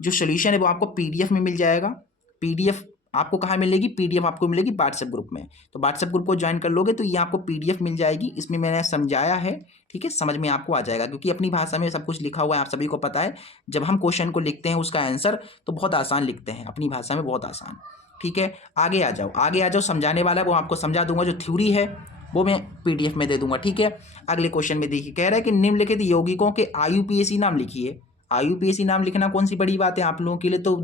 जो सोल्यूशन है वो आपको PDF में मिल जाएगा। PDF आपको कहाँ मिलेगी, PDF आपको मिलेगी व्हाट्सएप ग्रुप में। तो व्हाट्सएप ग्रुप को ज्वाइन कर लोगे तो ये आपको PDF मिल जाएगी, इसमें मैंने समझाया है, ठीक है, समझ में आपको आ जाएगा, क्योंकि अपनी भाषा में सब कुछ लिखा हुआ है, आप सभी को पता है। जब हम क्वेश्चन को लिखते हैं उसका आंसर तो बहुत आसान लिखते हैं, अपनी भाषा में बहुत आसान, ठीक है। आगे आ जाओ, समझाने वाला है वो आपको समझा दूंगा, जो थ्योरी है वो मैं PDF में दे दूंगा, ठीक है। अगले क्वेश्चन में देखिए, कह रहा है कि निम्नलिखित यौगिकों के IUPAC नाम लिखिए। IUPAC नाम लिखना कौन सी बड़ी बात है आप लोगों के लिए, तो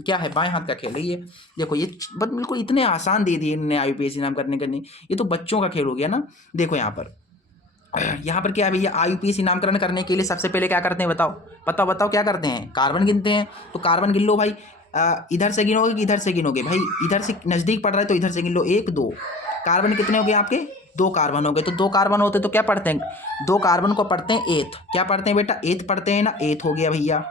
क्या है, बाएं हाथ का खेल है ये। देखो ये बस बिल्कुल इतने आसान दे दिए इन्होंने IUPAC नाम करने करने, ये तो बच्चों का खेल हो गया ना। देखो यहाँ पर क्या है भैया, IUPAC नामकरण करने के लिए सबसे पहले क्या करते हैं, बताओ क्या करते हैं, कार्बन गिनते हैं। तो कार्बन गिन लो भाई, इधर से गिनोगे कि इधर से गिनोगे भाई, इधर से नज़दीक पड़ रहा है तो इधर से गिन लो, 1 2 कार्बन कितने हो गए आपके, 2 कार्बन हो गए। तो 2 कार्बन होते तो क्या पढ़ते हैं, 2 कार्बन को पढ़ते हैं एथ, क्या पढ़ते हैं बेटा, एथ पढ़ते हैं ना, एथ हो गया भैया,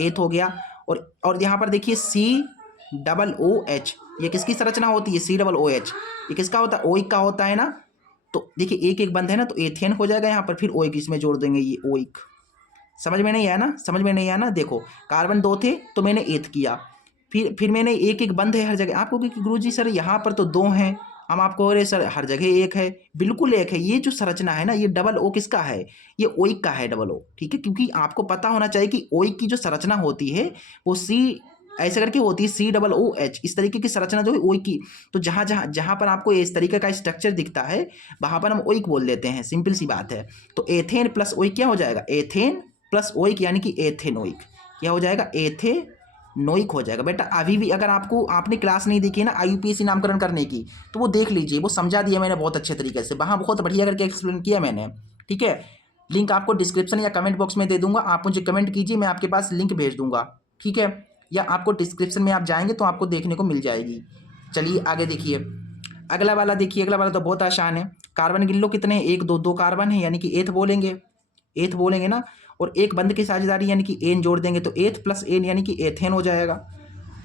एथ हो गया। और यहाँ पर देखिए COOH, ये किसकी संरचना होती है, COOH, ये किसका होता है, ओइक का होता है ना। तो देखिए एक एक बंद है ना, तो एथेन हो जाएगा यहाँ पर, फिर ओइक इसमें जोड़ देंगे, ये ओइक। समझ में नहीं आया ना, देखो कार्बन 2 थे तो मैंने एथ किया, फिर मैंने एक एक बंद है हर जगह। आपको कि गुरुजी सर यहाँ पर तो 2 हैं, हम आपको अरे सर हर जगह 1 है, बिल्कुल 1 है। ये जो संरचना है ना, ये डबल ओ किसका है, ये ओइक का है, डबल ओ, ठीक है। क्योंकि आपको पता होना चाहिए कि ओइक की जो संरचना होती है वो ऐसे करके होती है, COOH, इस तरीके की संरचना जो है ओइक की। तो जहाँ पर आपको इस तरीके का स्ट्रक्चर दिखता है वहाँ पर हम ओइक बोल देते हैं, सिंपल सी बात है। तो एथेन प्लस ओइक क्या हो जाएगा, एथेन प्लस ओइक यानी कि एथेनोइक, क्या हो जाएगा, एथेनोइक, नो ही खो जाएगा बेटा। अभी भी अगर आपको आपने क्लास नहीं देखी है ना IUPAC नामकरण करने की, तो वो देख लीजिए, वो समझा दिया मैंने बहुत अच्छे तरीके से, वहाँ बहुत बढ़िया करके एक्सप्लेन किया मैंने, ठीक है। लिंक आपको डिस्क्रिप्शन या कमेंट बॉक्स में दे दूंगा, आप मुझे कमेंट कीजिए, मैं आपके पास लिंक भेज दूंगा, ठीक है। या आपको डिस्क्रिप्शन में आप जाएंगे तो आपको देखने को मिल जाएगी। चलिए आगे देखिए, अगला वाला देखिए। अगला वाला तो बहुत आसान है। कार्बन गिन लो कितने हैं, 1 2 2 कार्बन है, यानी कि एथ बोलेंगे, एथ बोलेंगे ना। और एक बंद की साझेदारी यानी कि एन जोड़ देंगे तो एथ प्लस एन यानी कि एथेन हो जाएगा।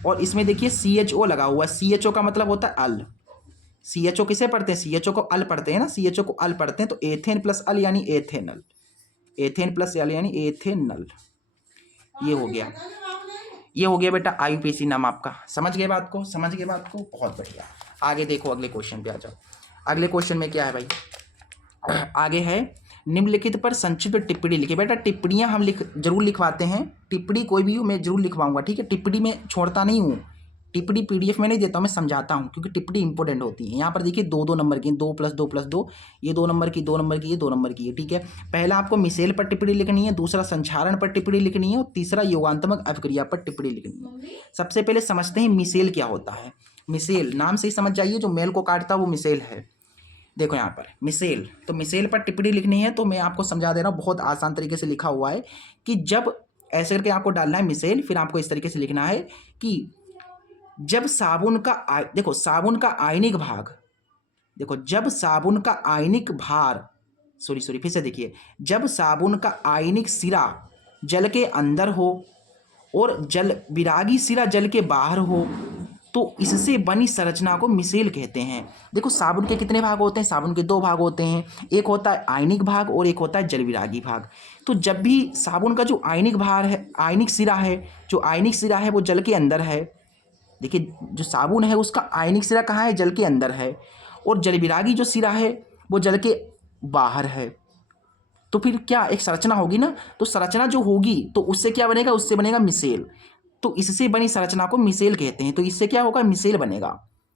और इसमें देखिए CHO लगा हुआ है, CHO का मतलब होता है अल। CHO किसे पढ़ते हैं, CHO को अल पढ़ते हैं ना, CHO को अल पढ़ते हैं, तो एथेन प्लस अल यानी एथेनल, एथेन प्लस अल यानी एथेनल। ये हो गया, ये हो गया बेटा IUPAC नाम आपका। समझ गए बात को, समझ गए बात को, बहुत बढ़िया। आगे देखो, अगले क्वेश्चन पे आ जाओ। अगले क्वेश्चन में क्या है भाई, आगे है निम्नलिखित पर संक्षिप्त टिप्पणी लिखिए। बेटा टिप्पणियां हम जरूर लिखवाते हैं, टिप्पणी कोई भी हो मैं जरूर लिखवाऊंगा, ठीक है। टिप्पणी में छोड़ता नहीं हूँ, टिप्पणी PDF में नहीं देता हूँ, मैं समझाता हूँ, क्योंकि टिप्पणी इंपॉर्टेंट होती है। यहाँ पर देखिए 2 2 नंबर की, 2 + 2 + 2, ये 2 नंबर की, 2 नंबर की, ये 2 नंबर की है, ठीक है। पहला आपको मिसेल पर टिप्पणी लिखनी है, दूसरा संक्षारण पर टिप्पणी लिखनी है, और तीसरा योगात्मक अभिक्रिया पर टिप्पणी लिखनी है। सबसे पहले समझते हैं मिसेल क्या होता है। मिसेल नाम से ही समझ जाइए, जो मेल को काटता है वो मिसेल है। देखो यहाँ पर मिसेल, तो मिसेल पर टिप्पणी लिखनी है, तो मैं आपको समझा दे रहा हूँ, बहुत आसान तरीके से लिखा हुआ है कि जब ऐसे करके आपको डालना है मिसेल, फिर आपको इस तरीके से लिखना है कि जब साबुन का देखो साबुन का आयनिक भाग, देखो जब साबुन का आयनिक भार, सॉरी फिर से देखिए, जब साबुन का आयनिक सिरा जल के अंदर हो और जल विरागी सिरा जल के बाहर हो, तो इससे बनी संरचना को मिसेल कहते हैं। देखो साबुन के कितने भाग होते हैं, साबुन के 2 भाग होते हैं, एक होता है आयनिक भाग और एक होता है जल विरागी भाग। तो जब भी साबुन का जो आयनिक भार है, आयनिक सिरा है, जो आयनिक सिरा है वो जल के अंदर है, देखिए जो साबुन है उसका आयनिक सिरा कहाँ है, जल के अंदर है, और जल विरागी जो सिरा है वो जल के बाहर है, तो फिर क्या एक संरचना होगी ना, तो संरचना जो होगी तो उससे क्या बनेगा, उससे बनेगा मिसेल। तो इससे बनी संरचना को मिसेल कहते हैं, तो इससे क्या होगा, मिसेल बनेगा।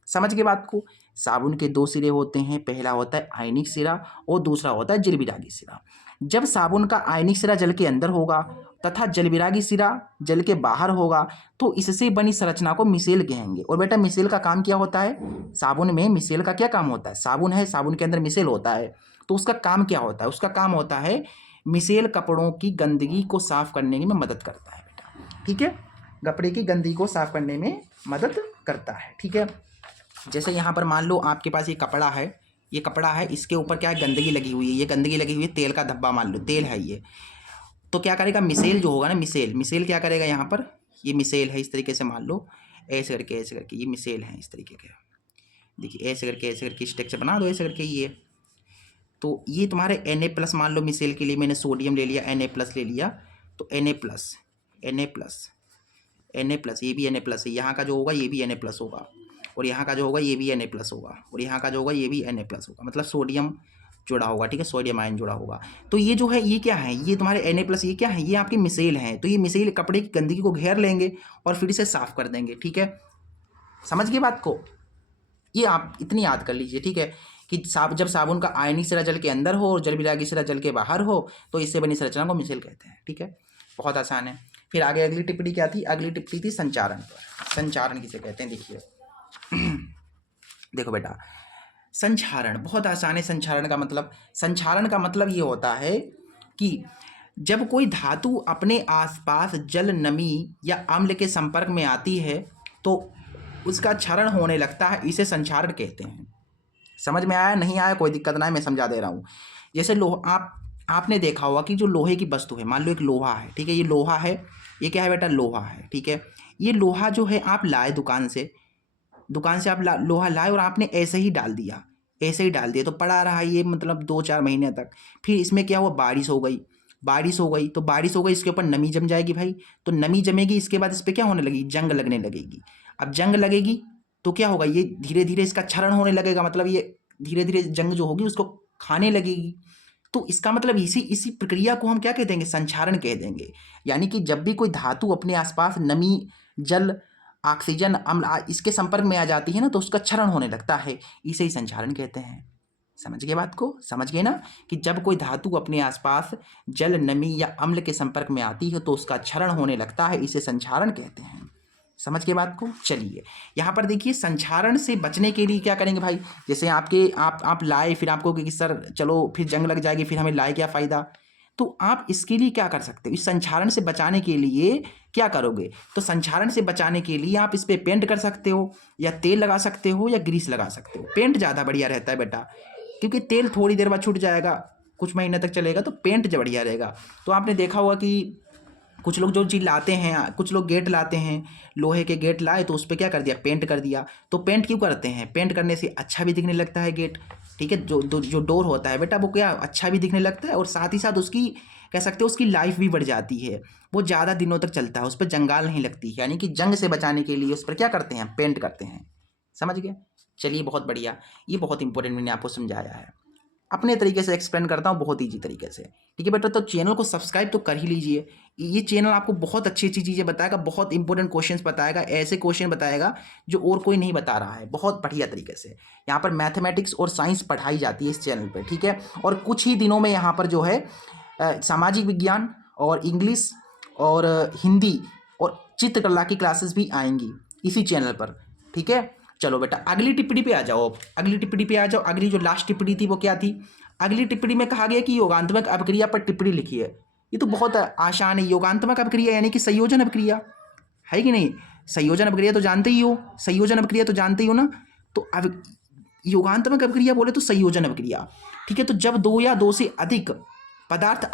समझ गए बात को। साबुन के 2 सिरे होते हैं, पहला होता है आयनिक सिरा और दूसरा होता है जलविरागी सिरा। जब साबुन का आयनिक सिरा जल के अंदर होगा तथा जलविरागी सिरा जल के बाहर होगा, तो इससे बनी संरचना को मिसेल कहेंगे। और बेटा मिसेल का काम क्या होता है, साबुन में मिसेल का क्या काम होता है, साबुन है, साबुन के अंदर मिसेल होता है, तो उसका काम क्या होता है, उसका काम होता है मिसेल कपड़ों की गंदगी को साफ करने में मदद करता है बेटा, ठीक है। कपड़े की गंदगी को साफ करने में मदद करता है, ठीक है। जैसे यहाँ पर मान लो आपके पास ये कपड़ा है, ये कपड़ा है, इसके ऊपर क्या है, गंदगी लगी हुई है, ये गंदगी लगी हुई है, तेल का धब्बा मान लो, तेल है ये, तो क्या करेगा मिसेल जो होगा ना, मिसेल क्या करेगा, यहाँ पर ये मिसेल है, इस तरीके से मान लो, ऐसे करके ये मिसेल है, इस तरीके के, देखिए ऐसे करके स्ट्रक्चर बना दो, ऐसे करके ये, तो ये तुम्हारे Na+ मान लो मिसेल के लिए मैंने सोडियम ले लिया, Na+ ले लिया, तो Na+, ये भी Na+ है, यहाँ का जो होगा ये भी Na+ होगा, और यहाँ का जो होगा ये भी Na+ होगा, और यहाँ का जो होगा ये भी Na+ होगा, मतलब सोडियम जुड़ा होगा, ठीक है, सोडियम आयन जुड़ा होगा। तो ये जो है ये क्या है, ये तुम्हारे Na+, ये क्या है, ये आपकी मिसेल हैं। तो ये मिसेल कपड़े की गंदगी को घेर लेंगे और फिर इसे साफ कर देंगे, ठीक है। समझ गए बात को, ये आप इतनी याद कर लीजिए, ठीक है, कि जब साबुन का आयनिक सिरा जल के अंदर हो और जल विरागी सिरा जल के बाहर हो, तो इससे बनी संरचना को मिसेल कहते हैं, ठीक है। बहुत आसान है। फिर आगे अगली टिप्पणी क्या थी, अगली टिप्पणी थी संचारण पर। संचारण किसे कहते हैं, देखिए देखो बेटा, संचारण बहुत आसान है। संचारण का मतलब ये होता है कि जब कोई धातु अपने आसपास जल, नमी या अम्ल के संपर्क में आती है तो उसका क्षरण होने लगता है, इसे संचारण कहते हैं। समझ में आया, नहीं आया कोई दिक्कत ना है, मैं समझा दे रहा हूँ। जैसे आपने देखा होगा कि जो लोहे की वस्तु है, मान लो एक लोहा है, ठीक है, ये लोहा है, ये क्या है बेटा, लोहा है, ठीक है। ये लोहा जो है आप लाए दुकान से आप लोहा लाए और आपने ऐसे ही डाल दिया, तो पड़ा रहा ये मतलब 2-4 महीने तक। फिर इसमें क्या हुआ, बारिश हो गई, तो बारिश हो गई, इसके ऊपर नमी जम जाएगी भाई, तो नमी जमेगी, इसके बाद इस पर क्या होने लगेगी, जंग लगने लगेगी। अब जंग लगेगी तो क्या होगा, ये धीरे धीरे इसका क्षरण होने लगेगा, मतलब ये धीरे धीरे जंग जो होगी उसको खाने लगेगी। तो इसका मतलब इसी प्रक्रिया को हम क्या कह देंगे, संचारण कह देंगे। यानी कि जब भी कोई धातु अपने आसपास नमी, जल, ऑक्सीजन, अम्ल इसके संपर्क में आ जाती है ना, तो उसका क्षरण होने लगता है, इसे ही संचारण कहते हैं। समझ गए बात को, समझ गए ना, कि जब कोई धातु अपने आसपास जल, नमी या अम्ल के संपर्क में आती है तो उसका क्षरण होने लगता है, इसे संचारण कहते हैं। समझ के बात को। चलिए यहाँ पर देखिए, संक्षारण से बचने के लिए क्या करेंगे भाई, जैसे आप लाए, फिर आपको कि सर चलो फिर जंग लग जाएगी, फिर हमें लाए क्या फ़ायदा, तो आप इसके लिए क्या कर सकते हो, इस संक्षारण से बचाने के लिए क्या करोगे, तो संक्षारण से बचाने के लिए आप इस पर पेंट कर सकते हो, या तेल लगा सकते हो, या ग्रीस लगा सकते हो। पेंट ज़्यादा बढ़िया रहता है बेटा, क्योंकि तेल थोड़ी देर बाद छूट जाएगा, कुछ महीने तक चलेगा, तो पेंट जो बढ़िया रहेगा। तो आपने देखा होगा कि कुछ लोग जो चीज़ लाते हैं, कुछ लोग गेट लाते हैं, लोहे के गेट लाए तो उस पर क्या कर दिया, पेंट कर दिया। तो पेंट क्यों करते हैं, पेंट करने से अच्छा भी दिखने लगता है गेट, ठीक है। जो डोर होता है बेटा, वो क्या अच्छा भी दिखने लगता है, और साथ ही साथ उसकी कह सकते हो उसकी लाइफ भी बढ़ जाती है, वो ज़्यादा दिनों तक चलता है, उस पर जंगाल नहीं लगती। यानी कि जंग से बचाने के लिए उस पर क्या करते हैं, पेंट करते हैं। समझ गए। चलिए बहुत बढ़िया, ये बहुत इंपॉर्टेंट मैंने आपको समझाया है, अपने तरीके से एक्सप्लेन करता हूँ, बहुत ईजी तरीके से, ठीक है बेटा। तो चैनल को सब्सक्राइब तो कर ही लीजिए, ये चैनल आपको बहुत अच्छी अच्छी चीज़ें बताएगा, बहुत इंपॉर्टेंट क्वेश्चंस बताएगा, ऐसे क्वेश्चन बताएगा जो और कोई नहीं बता रहा है, बहुत बढ़िया तरीके से। यहाँ पर मैथमेटिक्स और साइंस पढ़ाई जाती है इस चैनल पर, ठीक है। और कुछ ही दिनों में यहाँ पर जो है सामाजिक विज्ञान और इंग्लिश और हिंदी और चित्रकला की क्लासेस भी आएंगी इसी चैनल पर, ठीक है। चलो बेटा अगली टिप्पणी पे आ जाओ, अब अगली टिप्पणी पे आ जाओ। अगली जो लास्ट टिप्पणी थी वो क्या थी, अगली टिप्पणी में कहा गया कि योगात्मक अपक्रिया पर टिप्पणी लिखी है। ये तो बहुत आसान है, योगात्मक अपक्रिया यानी कि संयोजन अपक्रिया, है कि नहीं। संयोजन अपक्रिया तो जानते ही हो, संयोजन अपक्रिया तो जानते ही हो ना। तो अब योगात्मक अपक्रिया बोले तो संयोजन अपक्रिया, ठीक है। तो जब दो या दो से अधिक पदार्थ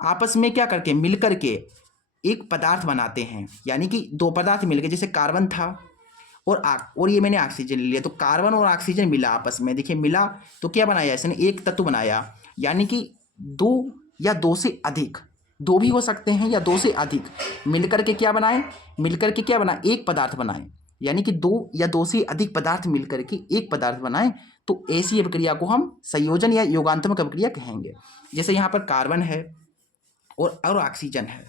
आपस में क्या करके मिल करके एक पदार्थ बनाते हैं, यानी कि दो पदार्थ मिल गए, जैसे कार्बन था और ये मैंने ऑक्सीजन ले लिया, तो कार्बन और ऑक्सीजन मिला आपस में, देखिए मिला तो क्या बनाया इसने, एक तत्व बनाया। यानी कि दो या दो से अधिक, दो भी हो सकते हैं या दो से अधिक मिलकर के क्या बनाए, एक पदार्थ बनाए। यानी कि दो या दो से अधिक पदार्थ मिलकर के एक पदार्थ बनाए, तो ऐसी अभिक्रिया को हम संयोजन या योगात्मक अभिक्रिया कहेंगे। जैसे यहाँ पर कार्बन है और ऑक्सीजन है,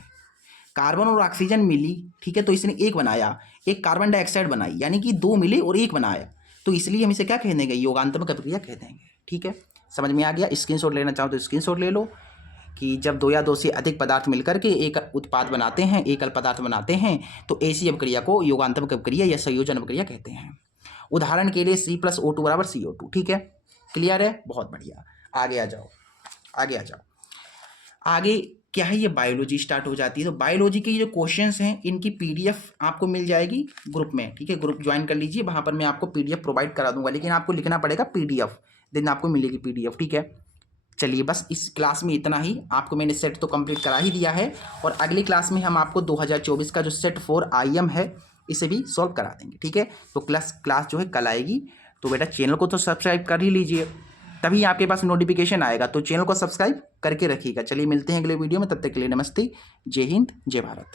कार्बन और ऑक्सीजन मिली, ठीक है, तो इसने एक बनाया, एक कार्बन डाइऑक्साइड बनाई, यानी कि दो मिले और एक बनाया, तो इसलिए हम इसे क्या कह देंगे, योगात्मक अभिक्रिया कह देंगे, ठीक है। समझ में आ गया। स्क्रीनशॉट लेना चाहो तो स्क्रीनशॉट ले लो कि जब दो या दो से अधिक पदार्थ मिलकर के एक उत्पाद बनाते हैं, एकल पदार्थ बनाते हैं, तो ऐसी अभिक्रिया को योगात्मक अभिक्रिया या संयोजन अभिक्रिया कहते हैं। उदाहरण के लिए C+O2 बराबर CO2, ठीक है, क्लियर है, बहुत बढ़िया। आगे आ जाओ, आगे क्या है, ये बायोलॉजी स्टार्ट हो जाती है। तो बायोलॉजी के ये जो क्वेश्चंस हैं इनकी पीडीएफ आपको मिल जाएगी ग्रुप में, ठीक है। ग्रुप ज्वाइन कर लीजिए, वहाँ पर मैं आपको पीडीएफ प्रोवाइड करा दूंगा, लेकिन आपको लिखना पड़ेगा पीडीएफ, देन आपको मिलेगी पीडीएफ, ठीक है। चलिए बस इस क्लास में इतना ही, आपको मैंने सेट तो कंप्लीट करा ही दिया है, और अगली क्लास में हम आपको 2024 का जो सेट 4 IM है इसे भी सॉल्व करा देंगे, ठीक है। तो क्लास जो है कल आएगी। तो बेटा चैनल को तो सब्सक्राइब कर ही लीजिए, तभी आपके पास नोटिफिकेशन आएगा, तो चैनल को सब्सक्राइब करके रखिएगा। चलिए मिलते हैं अगले वीडियो में, तब तक के लिए नमस्ते, जय हिंद, जय भारत।